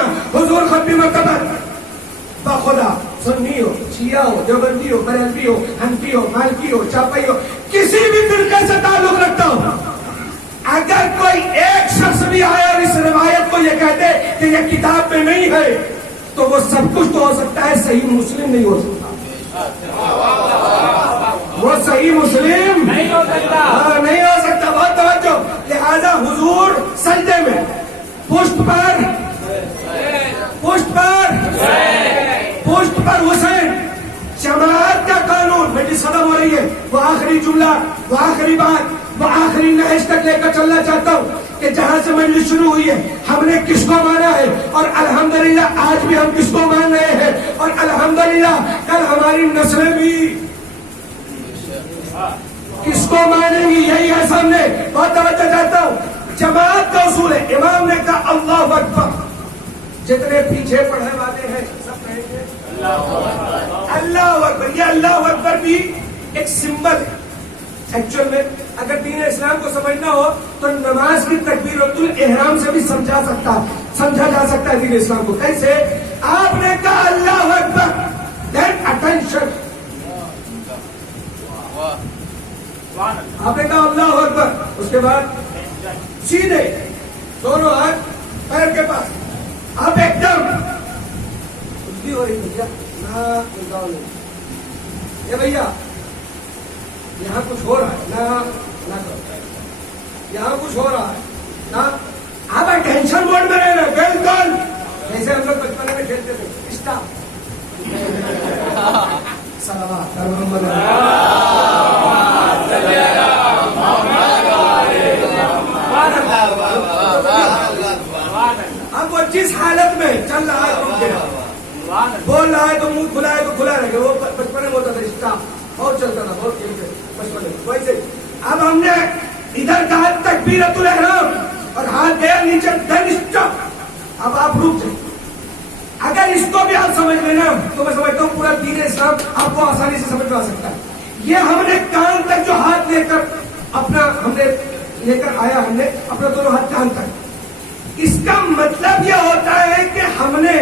دینا حضور ختم مرتبت بخدا سنی ہو شیعہ ہو دیوبندی ہو بریلوی ہو حنفی ہو مالکی ہو شافعی ہو کسی بھی فرقے سے تعلق رکھتا ہو اگر کوئی ایک شخص بھی آیا اور اس روایت کو یہ کہتے کہ یہ کتاب میں نہیں ہے تو وہ سب کچھ تو ہو سکتا ہے صحیح مسلم نہیں ہو سکتا وہ صحیح مسلم نہیں ہو سکتا نہیں ہو سکتا بہت توجہ لہذا حضور سجدے میں پشت پر حسین جماعت کا قانون بیٹی ختم ہو رہی ہے وہ آخری جملہ وہ آخری بات وہ آخری نہج تک لے کر چلنا چاہتا ہوں کہ جہاں سے مجلس شروع ہوئی ہے ہم نے کس کو مانا ہے اور الحمدللہ آج بھی ہم کس کو مان رہے ہیں اور الحمدللہ کل ہماری نسلیں بھی کس کو مانیں گی یہی ہے سامنے بہت توجہ چاہتا ہوں جماعت کا اصول ہے امام نے کہا اللہ اکبر جتنے پیچھے پڑھنے والے ہیں سب کہیں گے اللہ اکبر یہ اللہ اکبر بھی ایک سمبل ہے ایکچوئل میں اگر دین اسلام کو سمجھنا ہو تو نماز کی تکبیرۃ الاحرام سے بھی سمجھا جا سکتا ہے دین اسلام کو کیسے آپ نے کہا اللہ اکبر دین اٹینشن آپ نے کہا اللہ اکبر اس کے بعد سیدھے دونوں ہاتھ پیر کے پاس آپ ایک دم کچھ بھی ہو رہی بھیا یہ بھیا یہاں کچھ ہو رہا ہے نہ یہاں کچھ ہو رہا ہے نہ آپ ٹینشن موڈ میں رہنا بالکل جیسے ہم لوگ بچپن میں کھیلتے تھے اسٹاپ صلوات محمد اب وہ جس حالت میں چل رہا ہے بول رہا ہے تو منہ کھلا ہے تو کھلا رہے گا وہ بچپن میں ہوتا تھا اسٹاپ بہت چلتا تھا بہت کھیلتے بچپن میں ویسے اب ہم نے ادھر کہا تکبیرۃ الاحرام اور ہاتھ گیا نیچے دین اسٹاپ اب آپ رک جائیں اگر اس کو بھی آپ سمجھ لیں نا تو میں سمجھتا ہوں پورا دین اسلام آپ کو آسانی سے سمجھ میں آ سکتا ہے یہ ہم نے کان تک جو ہاتھ لے کر اپنا ہم نے لے کر آیا ہم نے اپنا دونوں ہاتھ کان تک اس کا مطلب یہ ہوتا ہے کہ ہم نے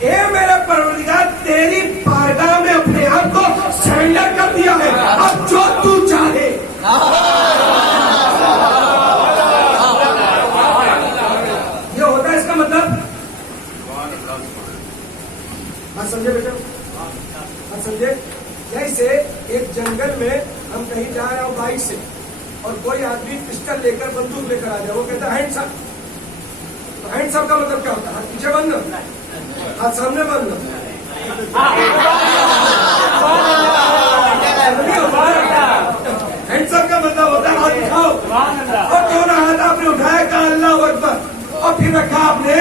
اے میرا پروردگار تیری بارگاہ میں اپنے آپ کو سرنڈر کر دیا ہے اب جو تو چاہے یہ ہوتا ہے اس کا مطلب بات سمجھے بیٹا بات سمجھے جیسے ایک جنگل میں ہم کہیں جا رہے ہوں بائک سے اور کوئی آدمی پسٹل لے کر بندوق لے کر آ جائے وہ کہتا ہے ہینڈ سب تو ہینڈ سب کا مطلب کیا ہوتا ہے ہاتھ پیچھے بند ہاتھ سامنے بند ہینڈ سب کا مطلب ہوتا ہے ہاتھ اٹھاؤ اور دونوں ہاتھ آپ نے اٹھایا کہا اللہ اکبر اور پھر رکھا آپ نے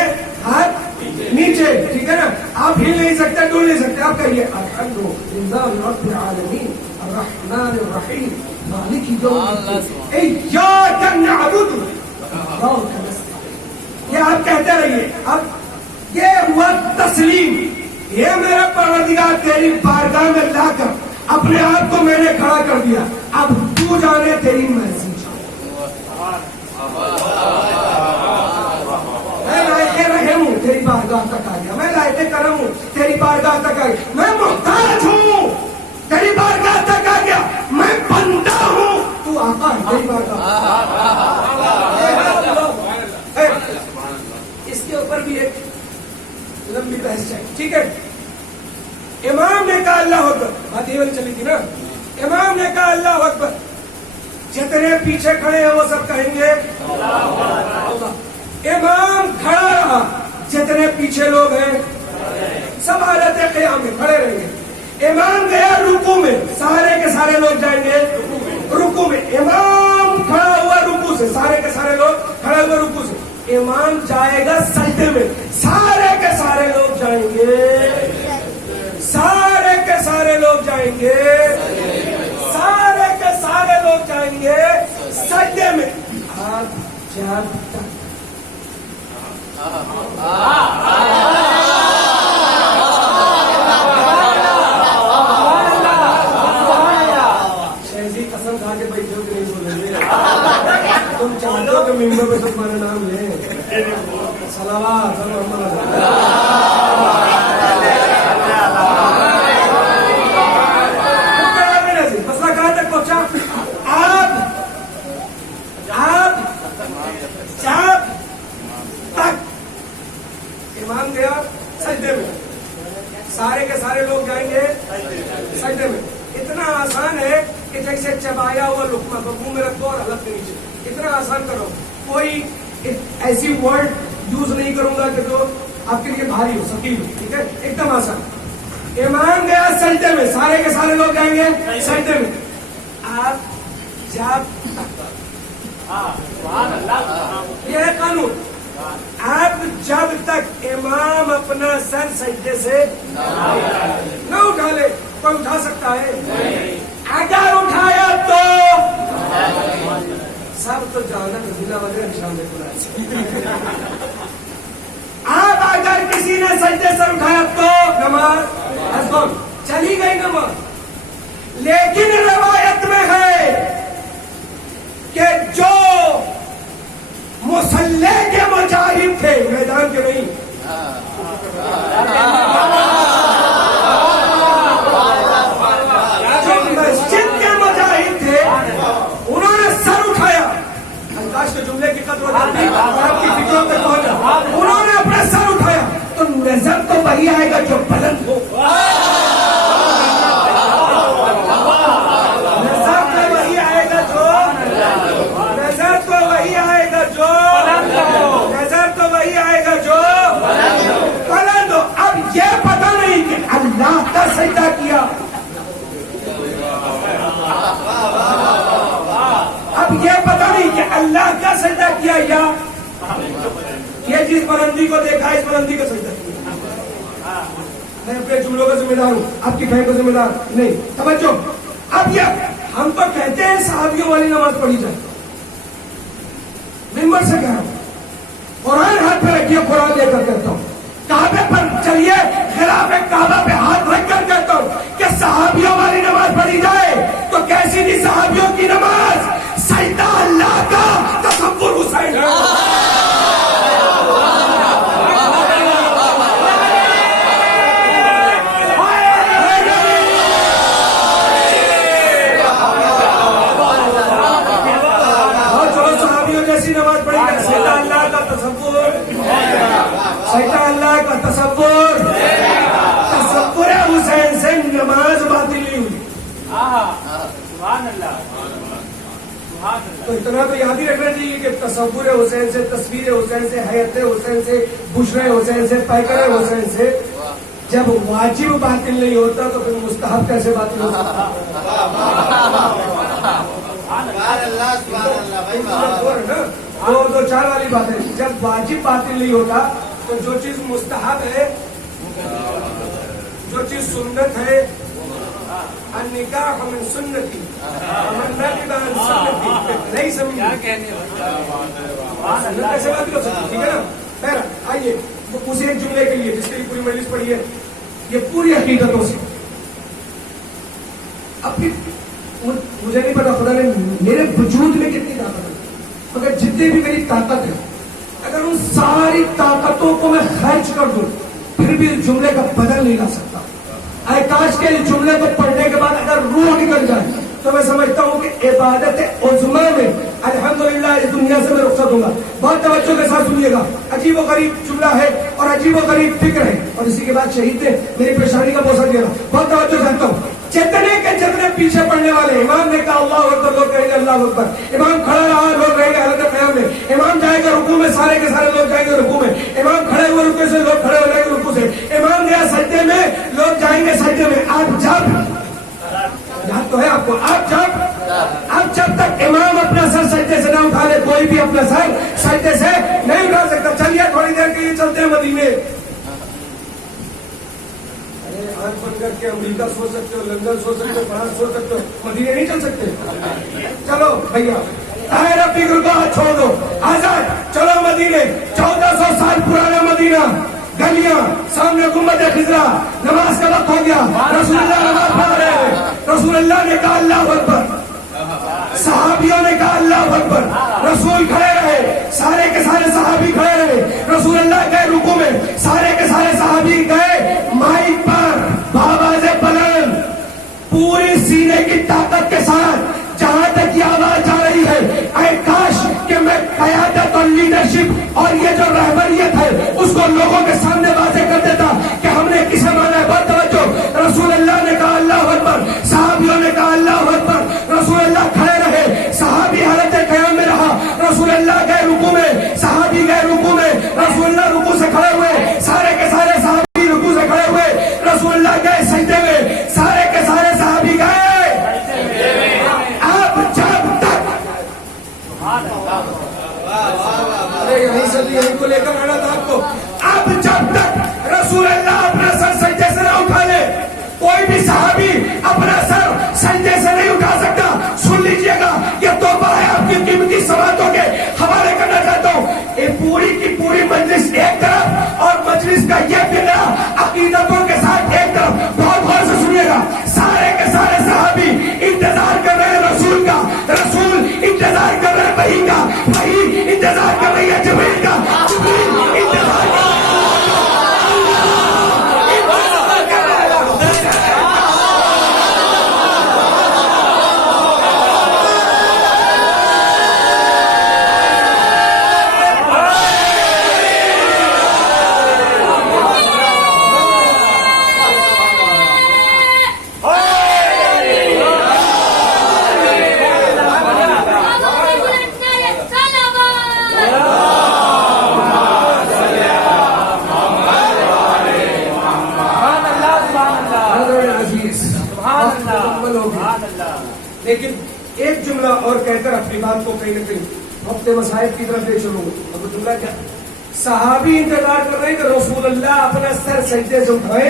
ہاتھ نیچے ٹھیک ہے نا آپ ہل نہیں سکتے ڈول نہیں سکتے آپ کہیے الحمدللہ رب العالمین الرحمن الرحیم مالک یوم الدین ایاک نعبد وایاک نستعین یہ آپ کہتے رہیے اب یہ ہوا تسلیم یہ میرا پروردگار تیری بارگاہ میں لا کر اپنے آپ کو میں نے کھڑا کر دیا اب تو جانے تیری مرضی میں لائق رحم ہوں تیری بارگاہ تک آ گیا میں لائق کرم ہوں تیری بارگاہ تک آ گیا میں محتاج ہوں تیری بارگاہ تک آ گیا میں بندہ ہوں تو آقا ہے تیری بارگاہ اس کے اوپر بھی ایک لمبی بحث چاہیے ٹھیک ہے امام نے کہا اللہ اکبر بات یہ والی چلی تھی نا امام نے کہا اللہ اکبر جتنے پیچھے کھڑے ہیں وہ سب کہیں گے امام کھڑا رہا جتنے پیچھے لوگ ہیں سب حالت قیام میں کھڑے رہیں گے امام گیا رکوع میں سارے کے سارے لوگ جائیں گے رکوع میں امام کھڑا ہوا رکوع سے سارے کے سارے لوگ کھڑے ہوئے رکوع سے امام جائے گا سجدے میں سارے کے سارے لوگ جائیں گے سارے کے سارے لوگ جائیں گے سارے کے سارے لوگ جائیں گے سجدے میں آپ جب تک شہزی قسم کھا کے بیٹھے ہو کہ نہیں بولیں گے تم چاہتے ہو کہ ممبر پہ تمہارا نام لیں صلوات محمد امام گیا سجدے میں, سارے کے سارے لوگ جائیں گے سجدے میں. اتنا آسان ہے کہ جیسے چبایا ہوا لقمہ منہ میں رکھو اور حلق کے نیچے, اتنا آسان کرو. کوئی ایسی ورڈ یوز نہیں کروں گا کہ جو آپ کے لیے بھاری ہو, ثقیل ہو, ٹھیک ہے, ایک دم آسان. امام گیا سجدے میں, سارے کے سارے لوگ جائیں گے سجدے میں. آپ جب یہ ہے قانون, آپ جب تک امام اپنا سر سجدے سے نہ اٹھا لے, کوئی اٹھا سکتا ہے؟ اگر اٹھایا تو سب تو جانا ضلع وغیرہ نشان دے. آپ اگر کسی نے سجدے سے اٹھایا تو نماز چلی گئی نماز. لیکن روایت میں ہے کہ جو مصلی کے مجاہد تھے, میدان کے نہیں, جو مسجد کے مجاہد تھے, انہوں نے سر اٹھایا. الکاش کے جملے کی قدر ہوتی اور آپ کی فکروں تک پہنچا. انہوں نے اپنا سر اٹھایا تو نظر تو وہی آئے گا جو بلند ہو, نظر تو وہی آئے گا جو, نظر تو وہی آئے گا جو, نظر تو وہی آئے گا جو بلند ہو. اب یہ پتہ نہیں کہ اللہ کا سجدہ کیا, اب یہ پتہ نہیں کہ اللہ کا سجدہ کیا یا یہ جس بلندی کو دیکھا اس بلندی کا سجدہ کیا. میں اپنے جملوں کا ذمہ دار ہوں, آپ کی بہن کا ذمہ دار نہیں. توجہ, اب یہ ہم تو کہتے ہیں صحابیوں والی نماز پڑھی جائے, ممبر سے کہہ رہا ہوں, قرآن ہاتھ پہ رکھیے, قرآن لے کر کہتا ہوں, کعبے پر چلیے, خلاف کعبہ پہ ہاتھ رکھ کر کہتا ہوں کہ صحابیوں والی نماز پڑھی جائے. تو کیسی تھی صحابیوں کی نماز؟ سجدہ اللہ کا, تصور حسین. اللہ کا تصور, تصور حسین سے نماز باطل نہیں ہوئی. تو اتنا تو یاد ہی رکھنا چاہیے کہ تصور حسین سے, تصویر حسین سے, حیات حسین سے, بشرے حسین سے, پیکر حسین سے جب واجب باطل نہیں ہوتا تو پھر مستحب کیسے باطل ہوتا؟ دو چار والی بات ہے. جب واجب باطل نہیں ہوتا تو جو چیز مستحب ہے, جو چیز سنت ہے, النکاح من سنتی ومن رغب عن سنتی نہیں سمجھا کیسے بات ہو سکتی, ٹھیک ہے نا. خیر آئیے اسی ایک جملے کے لیے جس کے لیے پوری مجلس پڑھی ہے, یہ پوری حقیقتوں سے. اب مجھے نہیں پتا خدا نے میرے وجود میں کتنی طاقت ہے, مگر جتنی بھی میری طاقت ہے, اگر ان ساری طاقتوں کو میں خرچ کر دوں پھر بھی اس جملے کا بدل نہیں لا سکتا. اے کاش کے اس جملے کو پڑھنے کے بعد اگر روح نکل جائے تو میں سمجھتا ہوں کہ عبادت عظمیٰ میں الحمدللہ اس دنیا سے میں رخصت ہوں گا. بہت توجہ کے ساتھ سنیے گا, عجیب و غریب جملہ ہے اور عجیب و غریب فکر ہے, اور اسی کے بعد شہید نے میری پریشانی کا بوسہ دیا. بہت توجہ کرتا ہوں. جتنے کے جتنے پیچھے پڑنے والے, امام نے کہا اللہ اکبر, لوگ کہیں گے اللہ اکبر, امام کھڑا رہا, لوگ رہیں گے حالت قیام میں, امام جائے گا رکوع میں, سارے کے سارے لوگ جائیں گے رکوع میں, امام کھڑے ہوئے رکوع سے, لوگ کھڑے ہو جائیں گے رکوع سے, امام گیا سجدے میں, لوگ جائیں گے سجدے میں. آپ جب یاد تو ہے آپ کو, آپ جب تک امام اپنا سر سجدے سے نہ اٹھا لے, کوئی بھی اپنا سر سجدے سے نہیں اٹھا سکتا. چلیے تھوڑی دیر کے لیے چلتے ہیں مدینے. آنکھ بند کر کے امریکہ سوچ سکتے ہو, لندن سوچ سکتے ہو, فرانس سوچ سکتے ہو, مدینے نہیں چل سکتے. چلو بھیا دائرہ فکر کو چھوڑ دو, آزاد چلو مدینے. 1400 سال پرانا مدینہ, گلیاں, سامنے گنبد خضرا, نماز کا وقت ہو گیا, رسول اللہ نماز پڑھ رہے ہیں, رسول اللہ نے کہا اللہ اکبر, صحابیوں نے کہا اللہ اکبر, رسول کھڑے رہے, سارے کے سارے صحابی کھڑے رہے, رسول اللہ گئے رکوع میں, سارے کے سارے صحابی گئے مائک پر بآواز بلند پوری سینے کی طاقت کے ساتھ, جہاں تک یہ آواز جا رہی ہے, اے کاش کہ میں قیادت اور لیڈرشپ اور یہ جو رہبریت ہے اس کو لوگوں کے سامنے کسے مانا ہے؟ بہت توجہ. رسول اللہ نے کہا اللہ اکبر، صحابیوں نے کہا اللہ اکبر. رسول اللہ کھڑے رہے، صحابی حالت قیام میں رہا. رسول اللہ گئے رکوع میں، صحابی گئے رکوع میں. رسول اللہ رکوع سے کھڑے ہوئے، سارے کے سارے صحابی رکوع سے کھڑے ہوئے. رسول اللہ گئے سجدے میں، سارے کے سارے صحابی گئے. اب جب تک یہیں سے یہیں کو لے کر آنا تھا آپ کو. اب جب تک رسول اللہ اپنا سر سجدے سے نہ اٹھا لے، کوئی بھی صحابی اپنا سر سجدے سے نہیں اٹھا سکتا. سن لیجئے گا، یہ توبہ ہے آپ کی قیمتی سماعتوں کے حوالے کرنا چاہتا ہوں. یہ پوری کی پوری مجلس ایک طرف اور مجلس کا یہ پلڑا عقیدتوں کے ساتھ ایک طرف. بہت غور سے سنیے گا. سارے کے سارے صحابی انتظار کر رہے ہیں رسول کا، رسول انتظار کر رہے ہیں وحی کا، وحی انتظار کر رہی ہے جبریل کا، جبریل انتظار کر لیکن ایک جملہ اور کہہ کر اپنی بات کو کہیں نہ کہیں اپنے مصائب کی طرف لے چلوں. اب جملہ کیا؟ صحابی انتظار کر رہے ہیں کہ رسول اللہ اپنا سر سجدے سے اٹھائے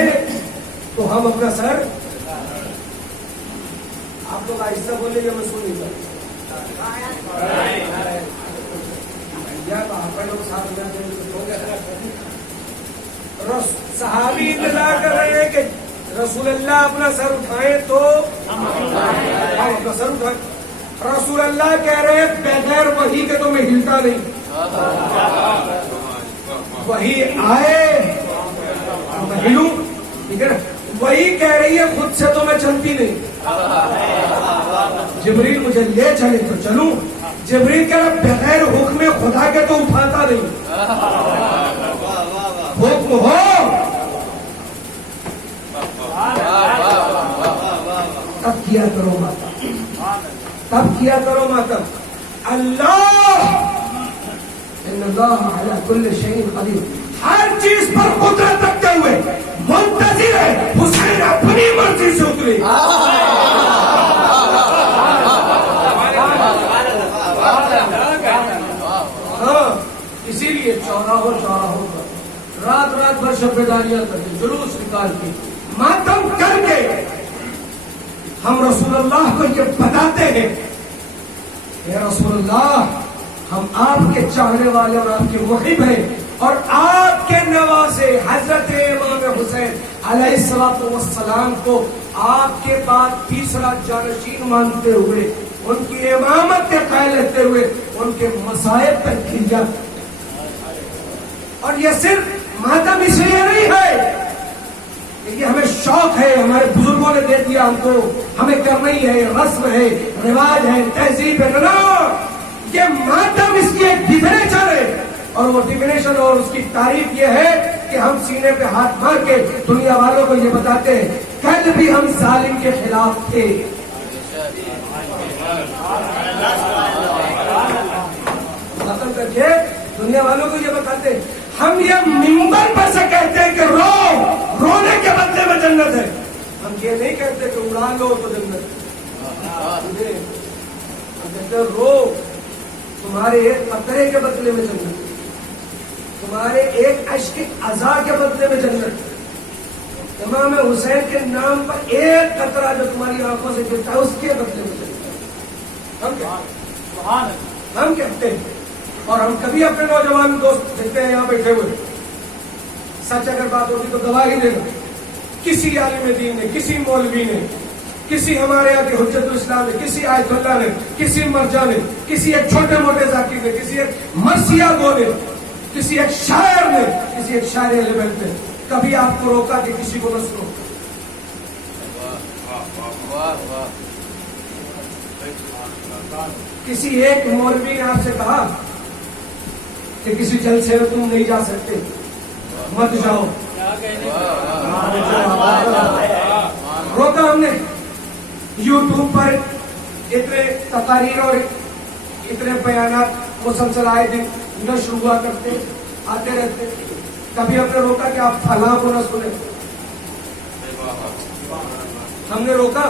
تو ہم اپنا سر. آپ لوگ آہستہ بولے گا، میں سن نہیں پاتا. صحابی انتظار کر رہے ہیں کہ رسول اللہ اپنا سر اٹھائے تو اپنا سر اٹھائے. رسول اللہ کہہ رہے ہیں بغیر وحی کے تو میں ہلتا نہیں. وحی آئے میں ہلوں، ٹھیک ہے نا. وہی کہہ رہی ہے خود سے تو میں چلتی نہیں. جبریل مجھے لے چلے تو چلوں. جبریل کہہ رہا بغیر حکم خدا کے تو اٹھاتا نہیں. حکم ہو تب کیا کرو ماتم، تب کیا کرو ماتم. اللہ ان اللہ علی کل شیء قدیر، ہر چیز پر قدرت رکھتے ہوئے منتظر ہے حسین اپنی مرضی سے اترے. ہاں اسی لیے چوراہوں پر رات رات بھر شبیداریاں کر کے، جلوس نکال کے، ماتم کر کے ہم رسول اللہ کو یہ بتاتے ہیں کہ رسول اللہ ہم آپ کے چاہنے والے اور آپ کے محب ہیں، اور آپ کے نواسے حضرت امام حسین علیہ الصلوۃ والسلام کو آپ کے بعد تیسرا جانشین مانتے ہوئے، ان کی امامت کے قائل رہتے ہوئے ان کے مصائب پر کیا. اور یہ صرف ماتم اس لیے نہیں ہے کہ یہ ہمیں شوق ہے، ہمارے بزرگوں نے دے دیا ہم کو، ہمیں کرنا ہی ہے، رسم ہے، رواج ہے، تہذیب ہے. یہ ماتم اس کی ایک ڈیفینیشن ہے، اور وہ ڈیفینیشن اور اس کی تعریف یہ ہے کہ ہم سینے پہ ہاتھ مار کے دنیا والوں کو یہ بتاتے ہیں کل بھی ہم ظالم کے خلاف تھے. ختم کر کے دنیا والوں کو یہ بتاتے ہیں. ہم یہ ممبر پر سے کہتے ہیں کہ رونے کے بدلے میں جنت ہے. ہم یہ نہیں کہتے کہ اڑا لو تو جنت. ہم کہتے ہیں رو، تمہارے ایک قطرے کے بدلے میں جنت، تمہارے ایک اشک عزا کے بدلے میں جنت. امام حسین کے نام پر ایک قطرہ جو تمہاری آنکھوں سے گرتا ہے اس کے بدلے میں جنت. ہم کہتے ہیں. اور ہم کبھی اپنے نوجوان دوست دیکھتے ہیں یہاں بیٹھے ہوئے، سچ اگر بات ہوگی تو گواہی دینا، کسی عالم دین نے، کسی مولوی نے، کسی ہمارے یہاں کے حجت الاسلام نے، کسی آیت اللہ نے، کسی مرجع نے، کسی ایک چھوٹے موٹے ذاکر نے، کسی ایک مرثیہ گو نے، کسی ایک شاعر نے، کسی ایک شاعر اہل بیت نے کبھی آپ کو روکا کہ کسی کو نہ سنو؟ کسی ایک مولوی نے آپ سے کہا کہ کسی جلسے میں تم نہیں جا سکتے، مت جاؤ؟ روکا ہم نے یوٹیوب پر اتنے تقاریر اور اتنے بیانات مسلسل آئے دن نشر ہوا کرتے آتے رہتے، کبھی ہم نے روکا کہ آپ فلاں کو نہ سنیں؟ ہم نے روکا؟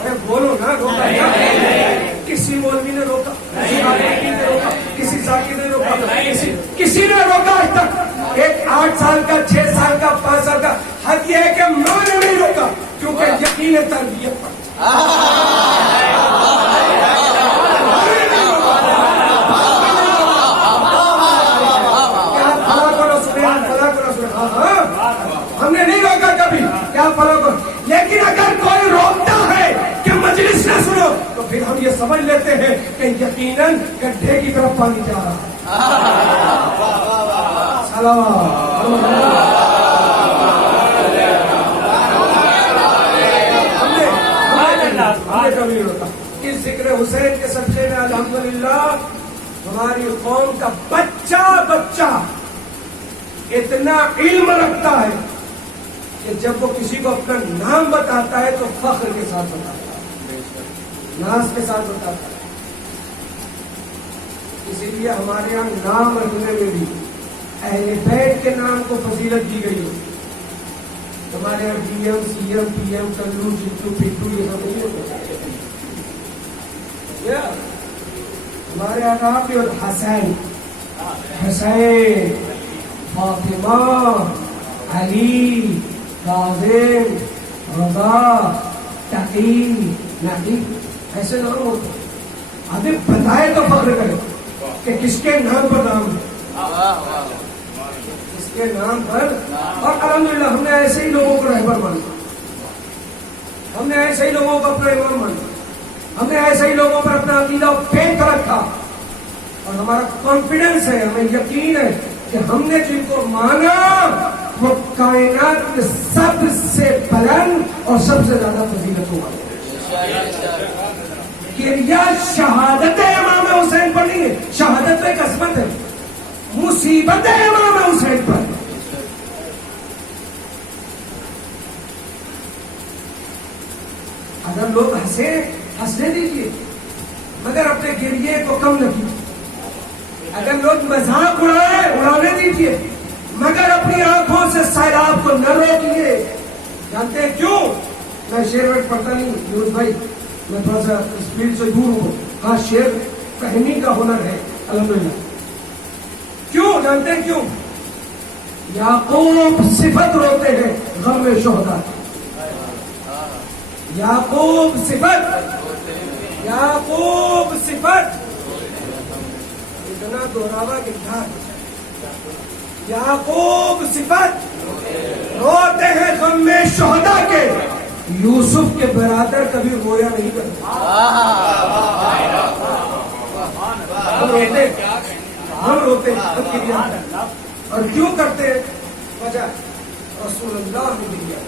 ارے بولو نا، روکا کیا؟ کسی مولوی نے روکا، کسی عالم نے روکا، کسی ذاکر نے روکا، کسی نے روکا آج تک؟ ایک 8 سال کا، 6 سال کا، 5 سال کا، حق یہ ہے کہ میں نے نہیں روکا، کیونکہ یقین تربیت پر ہم نے نہیں روکا کبھی، کیا فرق ہو؟ لیکن اگر کوئی روکتا ہے کہ مجلس نہ سنو تو پھر ہم یہ سمجھ لیتے ہیں کہ یقیناً گڈھے کی طرف پانی جا رہا ہے۔ ہم نے کبھی روکا۔ اس ذکر حسین کے صدقے میں الحمدللہ ہماری قوم کا بچہ اتنا علم رکھتا ہے کہ جب وہ کسی کو اپنا نام بتاتا ہے تو فخر کے ساتھ بتاتا ہے، ناز کے ساتھ بتاتا ہے۔ اسی لیے ہمارے یہاں نام رکھنے میں بھی اہل بیت کے نام کو فضیلت دی گئی ہے۔ ہمارے یہاں D M, C M, P M, کلو، چٹو، پٹو یہ سب نہیں ہوتا۔ ہمارے یہاں نام بھی ہوتا حسین، فاطمہ، علی، کاظم، رضا، تقی، نقی، ایسے نام ہوتے ہیں۔ ابھی بتائے تو فخر کرے کہ کس کے نام پر نام ہے، کس کے نام پر۔ اور الحمدللہ ہم نے ایسے ہی لوگوں کو رہبر مانا، ہم نے ایسے ہی لوگوں کو اپنا امام مانا، ہم نے ایسے ہی لوگوں پر اپنا عقیدہ پیک رکھا، اور ہمارا کانفیڈنس ہے، ہمیں یقین ہے کہ ہم نے جن کو مانا وہ کائنات کے سب سے بلند اور سب سے زیادہ فضیلت ہوا۔ کریا شہادت امام حسین پر نہیں ہے، شہادت ایک عصمت ہے، مصیبت امام حسین پر۔ اگر لوگ ہنسنے دیجیے مگر اپنے گریے کو کم نہ کیجیے، اگر لوگ مذاق اڑانے دیجیے مگر اپنی آنکھوں سے سیلاب کو نہ روکیے۔ جانتے ہیں کیوں؟ میں شعر ویٹ پڑھتا نہیں یونس بھائی، میں تھوڑا سا اسپیڈ سے دور ہوں۔ ہاں شعر فہمی کا ہنر ہے الحمدللہ۔ کیوں جانتے ہیں کیوں؟ یعقوب صفت روتے ہیں غم میں شہداء، یعقوب صفت اتنا دہراوا کہ یعقوب صفت روتے ہیں غم میں شہداء کے، یوسف کے برادر کبھی رویا نہیں کرتے۔ ہم روتے ہیں اور کیوں کرتے ہیں؟ وجہ رسول اللہ نے دیا،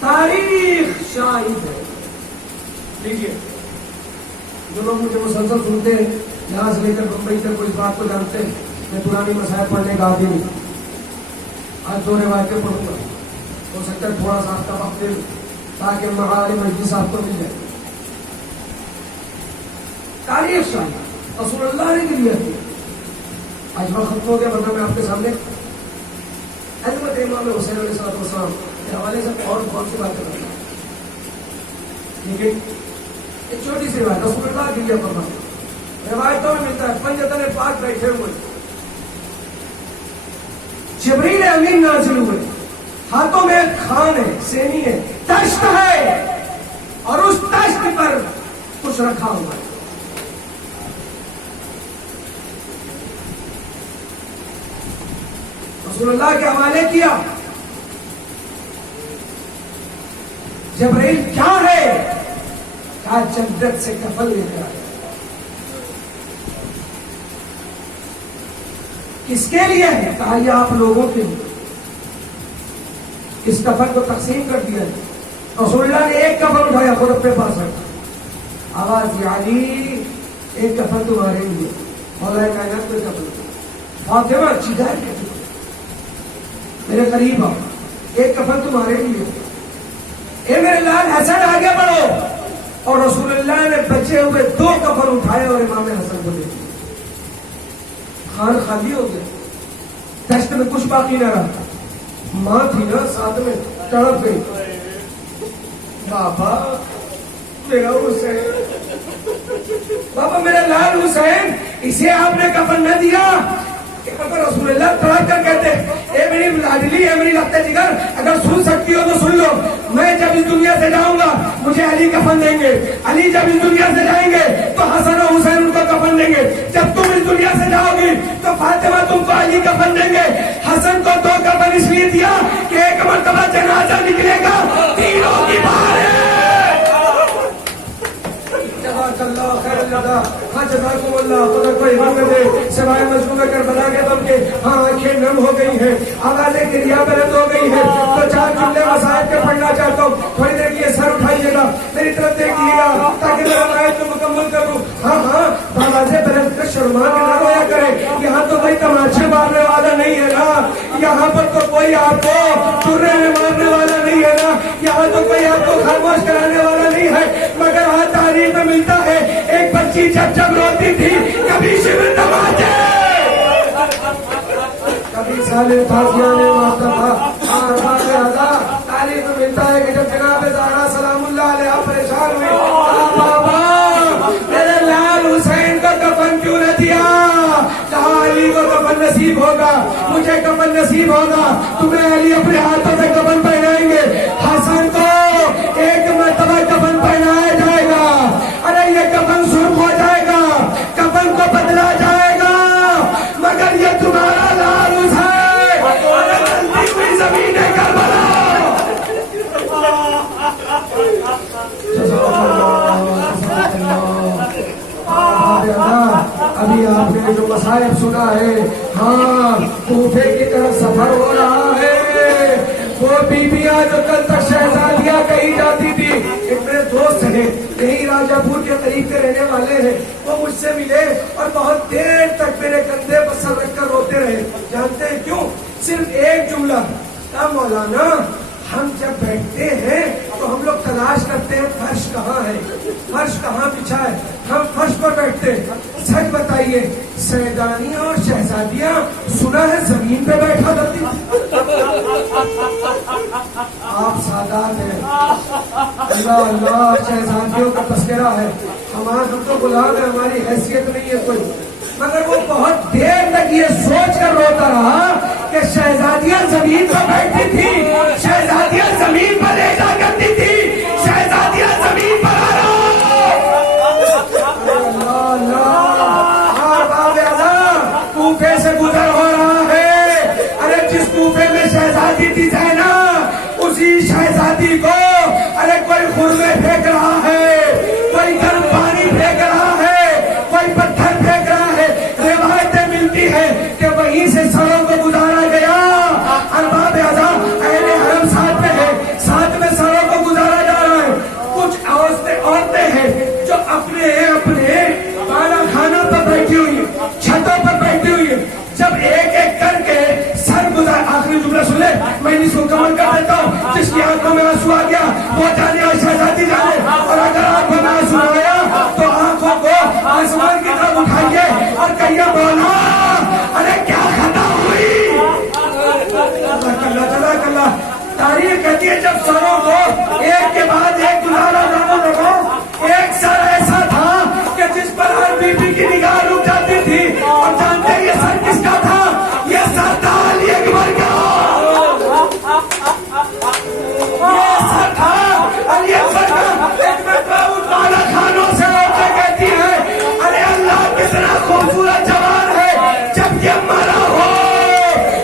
تاریخ شاہد ہے۔ دیکھیے جو لوگ مجھے مسلسل سنتے ہیں یہاں سے لے کر بمبئی تک کوئی بات کو جانتے ہیں، میں پرانی مسائل پڑھنے کا عادی نہیں۔ آج 2 روایتیں پڑھوں گا، ہو سکتا ہے تھوڑا سا آپ کا وقت دے تاکہ معالم مجلس آپ کو مل جائے۔ تاریخ شاہد رسول اللہ نے دیا تھی۔ آج وقت ختم ہو گیا ورنہ میں آپ کے سامنے حضرت امام حسین علیہ السلام کے حوالے سے اور بہت سی باتیں کرتا ہوں، لیکن ایک چھوٹی سی بات رسول اللہ کی یہ فرماتے روایتوں میں ملتا ہے، پنجتن پاک بیٹھے ہوئے، جبریل امین نازل ہوئے، ہاتھوں میں ایک خان ہے، سینی ہے، تشت ہے، اور اس تشت پر کچھ رکھا ہوا ہے۔ رسول اللہ کے حوالے کیا، جبریل کیا ہے؟ کہا جنت سے کفن لے کر آیا۔ کس کے لیے ہے؟ کہا یہ آپ لوگوں کے لیے۔ اس کفن کو تقسیم کر دیا ہے۔ رسول اللہ نے ایک کفن اٹھایا، خود اپنے پاس رکھا، آواز دی علی ایک کفن تمہارے لیے، مولا کائنات کو کفن، فاطمہ جگر کے ٹکڑے، میرے قریب آؤ، ایک کفن تمہارے لیے، اے میرے لال حسن آگے بڑھو. اور رسول اللہ نے بچے ہوئے 2 کفن اٹھائے اور امام حسن کو دے دیے. خان خالی ہو گیا، دشت میں کچھ باقی نہ رہا. ماں تھی نا ساتھ میں، تڑپ گئی. بابا میرا حسین، بابا میرا لال حسین، اسے آپ نے کفن نہ دیا. رسول اللہ تڑپ کر کہتے اے میری لاڈلی، اے میری لگتے جگر، اگر سن سکتی ہو تو سن لو، میں جب اس دنیا سے جاؤں گا مجھے علی کفن دیں گے، علی جب اس دنیا سے جائیں گے تو حسن و حسین ان کو کفن دیں گے، جب تم اس دنیا سے جاؤ گی تو فاطمہ تم کو علی کفن دیں گے. حسن کو 2 کفن اس لیے دیا کہ ایک مرتبہ جنازہ نکلے گا، تینوں کی بار ہے. اللہ خیر اللہ، ہاں جزاکم اللہ. خدا کو ایمان میں دے سوائے مظلوم کربلا کے غم کے. ہاں آنکھیں نم ہو گئی ہیں، آوازیں کریا بلند ہو گئی ہیں. تو 4 جملے مسائل کے پڑھنا چاہتا ہوں، تھوڑی دیر کے لیے سر اٹھائیے گا، میری طرف دیکھیے گا تاکہ میں روایت کو مکمل کروں. ہاں ہاں آوازیں بلند کر شرما کے نہ رویا کرے. یہاں تو کوئی تماچے مارنے والا نہیں ہے نا، یہاں پر تو کوئی آپ کو چرے میں مارنے والا نہیں ہے نا، یہاں تو کوئی آپ کو خاموش کرانے والا نہیں ہے. مگر ہاں تاریخ میں ملتا ہے ایک بچی جب جب روتی تھی کبھی شبر تماچے، کبھی سالے تازیانے مارتا تھا. تاریخ میں ملتا ہے کہ جب جناب زہرا سلام اللہ علیہ پریشان ہوئی، بابا میرے لال حسین کو کفن کیوں نہ دیا؟ کہا علی کو کفن نصیب ہوگا، مجھے کفن نصیب ہوگا، تمہیں علی اپنے ہاتھوں سے کفن پہنائیں گے. حسن کو ایک مرتبہ کفن پہنایا جائے گا. ارے یہ کفن سرخ ہو جائے گا، کفن کو بدلا جائے گا، مگر یہ تمہارا لال حسین غلطی ہوئی زمین کربلا. ابھی آپ نے جو مصائب سنا ہے، ہاں کوفے کی طرف سفر ہو رہا ہے. وہ بیبیاں جو کل تک شہزادیاں کہی جاتی تھی، ایک میرے دوست ہیں یہی راجہ پور کے قریب کے رہنے والے ہیں، وہ مجھ سے ملے اور بہت دیر تک میرے کندھے پر سر رکھ کر روتے رہے. جانتے ہیں کیوں؟ صرف ایک جملہ، مولانا ہم جب بیٹھتے ہیں تو ہم لوگ تلاش کرتے ہیں فرش کہاں ہے، فرش کہاں بچھا ہے، ہم فرش پر بیٹھتے ہیں. سچ بتائیے سیدانیاں اور شہزادیاں سنا ہے زمین پہ بیٹھا کرتی؟ آپ سادات ہیں، اللہ اللہ شہزادیوں کا تذکرہ ہے. ہم تو غلام ہے، ہماری حیثیت نہیں ہے کوئی. مگر وہ بہت دیر تک یہ سوچ کر روتا رہا کہ شہزادیاں زمین پر بیٹھتی تھی، شہزادیاں زمین پر لیٹا کرتی تھی، شہزادیاں زمین پر آ رہا. کوفے سے گزر ہو رہا ہے. ارے جس کوفے میں شہزادی تھی زینب، اسی شہزادی کو ارے کوئی خرمے پھینک رہا ہے، کوئی گرم پانی پھینک رہا ہے، کوئی پتھر پھینک رہا ہے. روایتیں ملتی ہیں کہ وہیں سے سروں کو گزارا گیا. ارباب اعظم اہل حرم ساتھ میں ہے، ساتھ میں سروں کو گزارا جا رہا ہے. کچھ عورتیں ہیں جو اپنے بالا خانوں پر بیٹھی ہوئی ہیں، چھتوں پر بیٹھی ہوئی ہیں. جب ایک ایک کر کے سر گزار، آخری جملہ سن لے، میں اس کو کمل کر دیتا ہوں. جس کی آنکھوں میں آنسو آ گیا وہ جانے اور شہزادی جانے، اور اگر آنکھوں میں آنسو آیا تو آنکھوں کو آسمان کی طرف اٹھائیے اور کہیے مولا ارے کیا خطا ہوئی. جزاک اللہ. تاریخ کہتی ہے جب سروں کو ایک کے بعد ایک گزارا جانا لگا، ایک سر ایسا تھا کہ جس پر ہر بی بی کی نگاہ رک جاتی تھی. اور جانتے ہیں یہ سر کس کا تھا؟ یہ سر تھا علی اکبر کا. یہ سر تھا علی اکبر کا. ایک مرتبہ ان بالا خانوں سے عورتیں کہتی ہیں ارے اللہ کتنا خوبصورت جوان ہے، جب یہ مرا ہو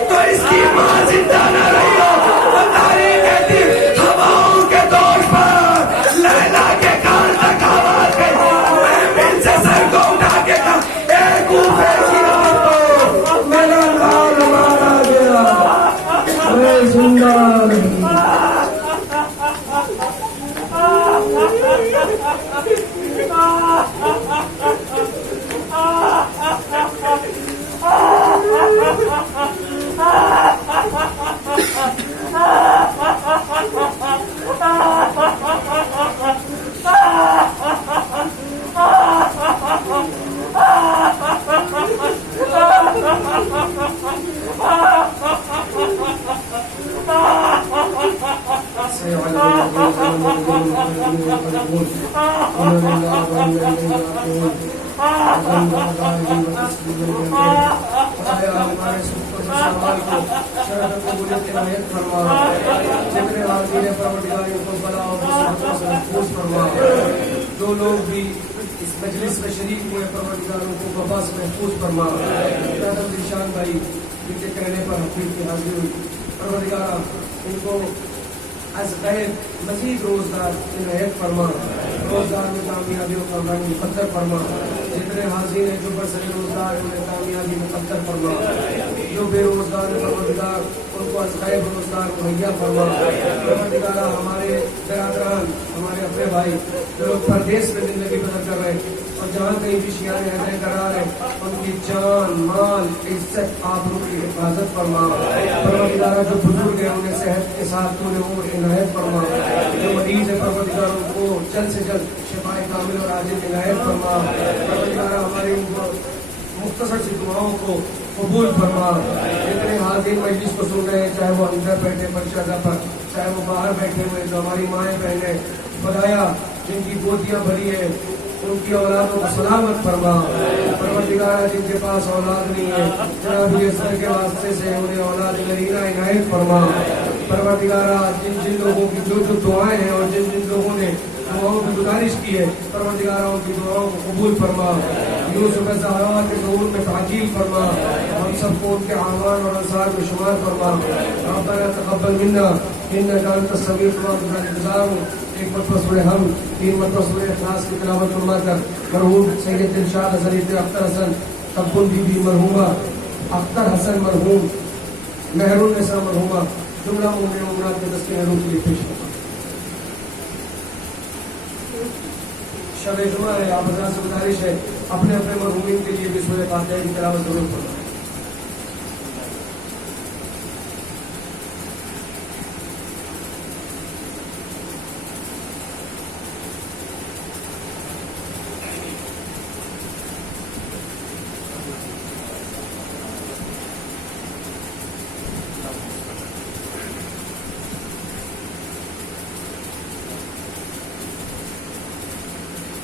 تو اس کی ماں زندہ نہ رہی ہو. تو تاریخ کہتی ہواؤں کے دوش پر إنا لله وإنا إليه راجعون ہمارے سوال کو شرط قبولیت عنایت فرما جتنے حاضرین پروردگار کو بلا اور مصیبتوں سے محفوظ فرما جو لوگ بھی اس مجلس میں شریک ہوئے پروردگاروں کو وبا سے محفوظ فرما ذیشان بھائی جن کے کہنے پر حفیظ کی حاضر ہوئی پروردگارہ ان کو از غیر مزید روزگار عنایت فرما روزگار میں کامیابی و کامیابی مقدر فرما جتنے حاضرین ہیں جو برسر روزگار انہیں کامیابی مقدر فرما جو بے روزگار پروردگار ان کو از غیر روزگار مہیا فرما پروردگارہ ہمارے برادران ہمارے اپنے بھائی جو لوگ پردیس میں زندگی بسر کر رہے ہیں اور جہاں کہیں بھی شیعہ رہنے قرار ہے ان کی جان مال عزت آبرو کی حفاظت فرما پروردگارہ جو بزرگ ہیں انہیں صحت کے ساتھ تو نے عمر عنایت فرما جو مریض ہے پروردگاروں کو جلد سے جلد شفاء کامل اور عاجل عنایت فرما پروردگارہ ہماری مختصر سی دعاؤں کو قبول فرما جتنے حاضرین مجلس کو سن رہے ہیں چاہے وہ اندر بیٹھے پرشادہ پر چاہے وہ باہر بیٹھے ہوئے جو ہماری مائیں بہنیں خدایا جن کی گودیاں بھری ہیں ان کی اولادوں کو سلامت فرما پروردگارہ جن کے پاس اولاد نہیں ہے جناب یہ سر کے واسطے سے انہیں اولاد نرینہ عنایت فرما پروردگارہ جن جن لوگوں کی جو جو دعائیں ہیں اور جن جن لوگوں نے دعاؤں کی گزارش کی ہے پروردگارہ ان کی دعاؤں کو قبول فرما یوسف زہرا کے ظہور میں تعجیل فرما ہم سب کو ان کے اعوان اور انصار میں شمار فرما ربنا تقبل منا انك انت السميع العليم ایک مرتبہ سورہ ہم 3 مرتبہ سورہ اخلاص کی تلاوت فرما کر مرحوم سید دلشاد ظریف اختر حسن تبن بی بی مرحومہ اختر حسن مرحوم مہر النساء مرحومہ جملہ مومنین مومنات کے تسکین روح کے لیے پیش کرتا شب جمعہ ہے آپ حضرات سے گزارش ہے اپنے اپنے مرحومین کے لیے بھی سورہ فاتحہ کی تلاوت ضرور کرنا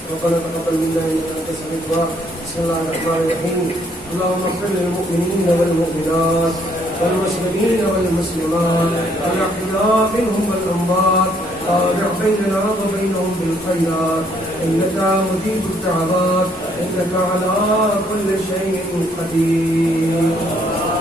ربنا تقبل منا انك انت السميع الدعاء بسم الله الرحمن الرحيم اللهم اغفر للمؤمنين والمؤمنات والمسلمين والمسلمات الاحياء منهم والاموات تابع بيننا وبينهم بالخيرات انك مجيب الدعوات انك على كل شيء قدير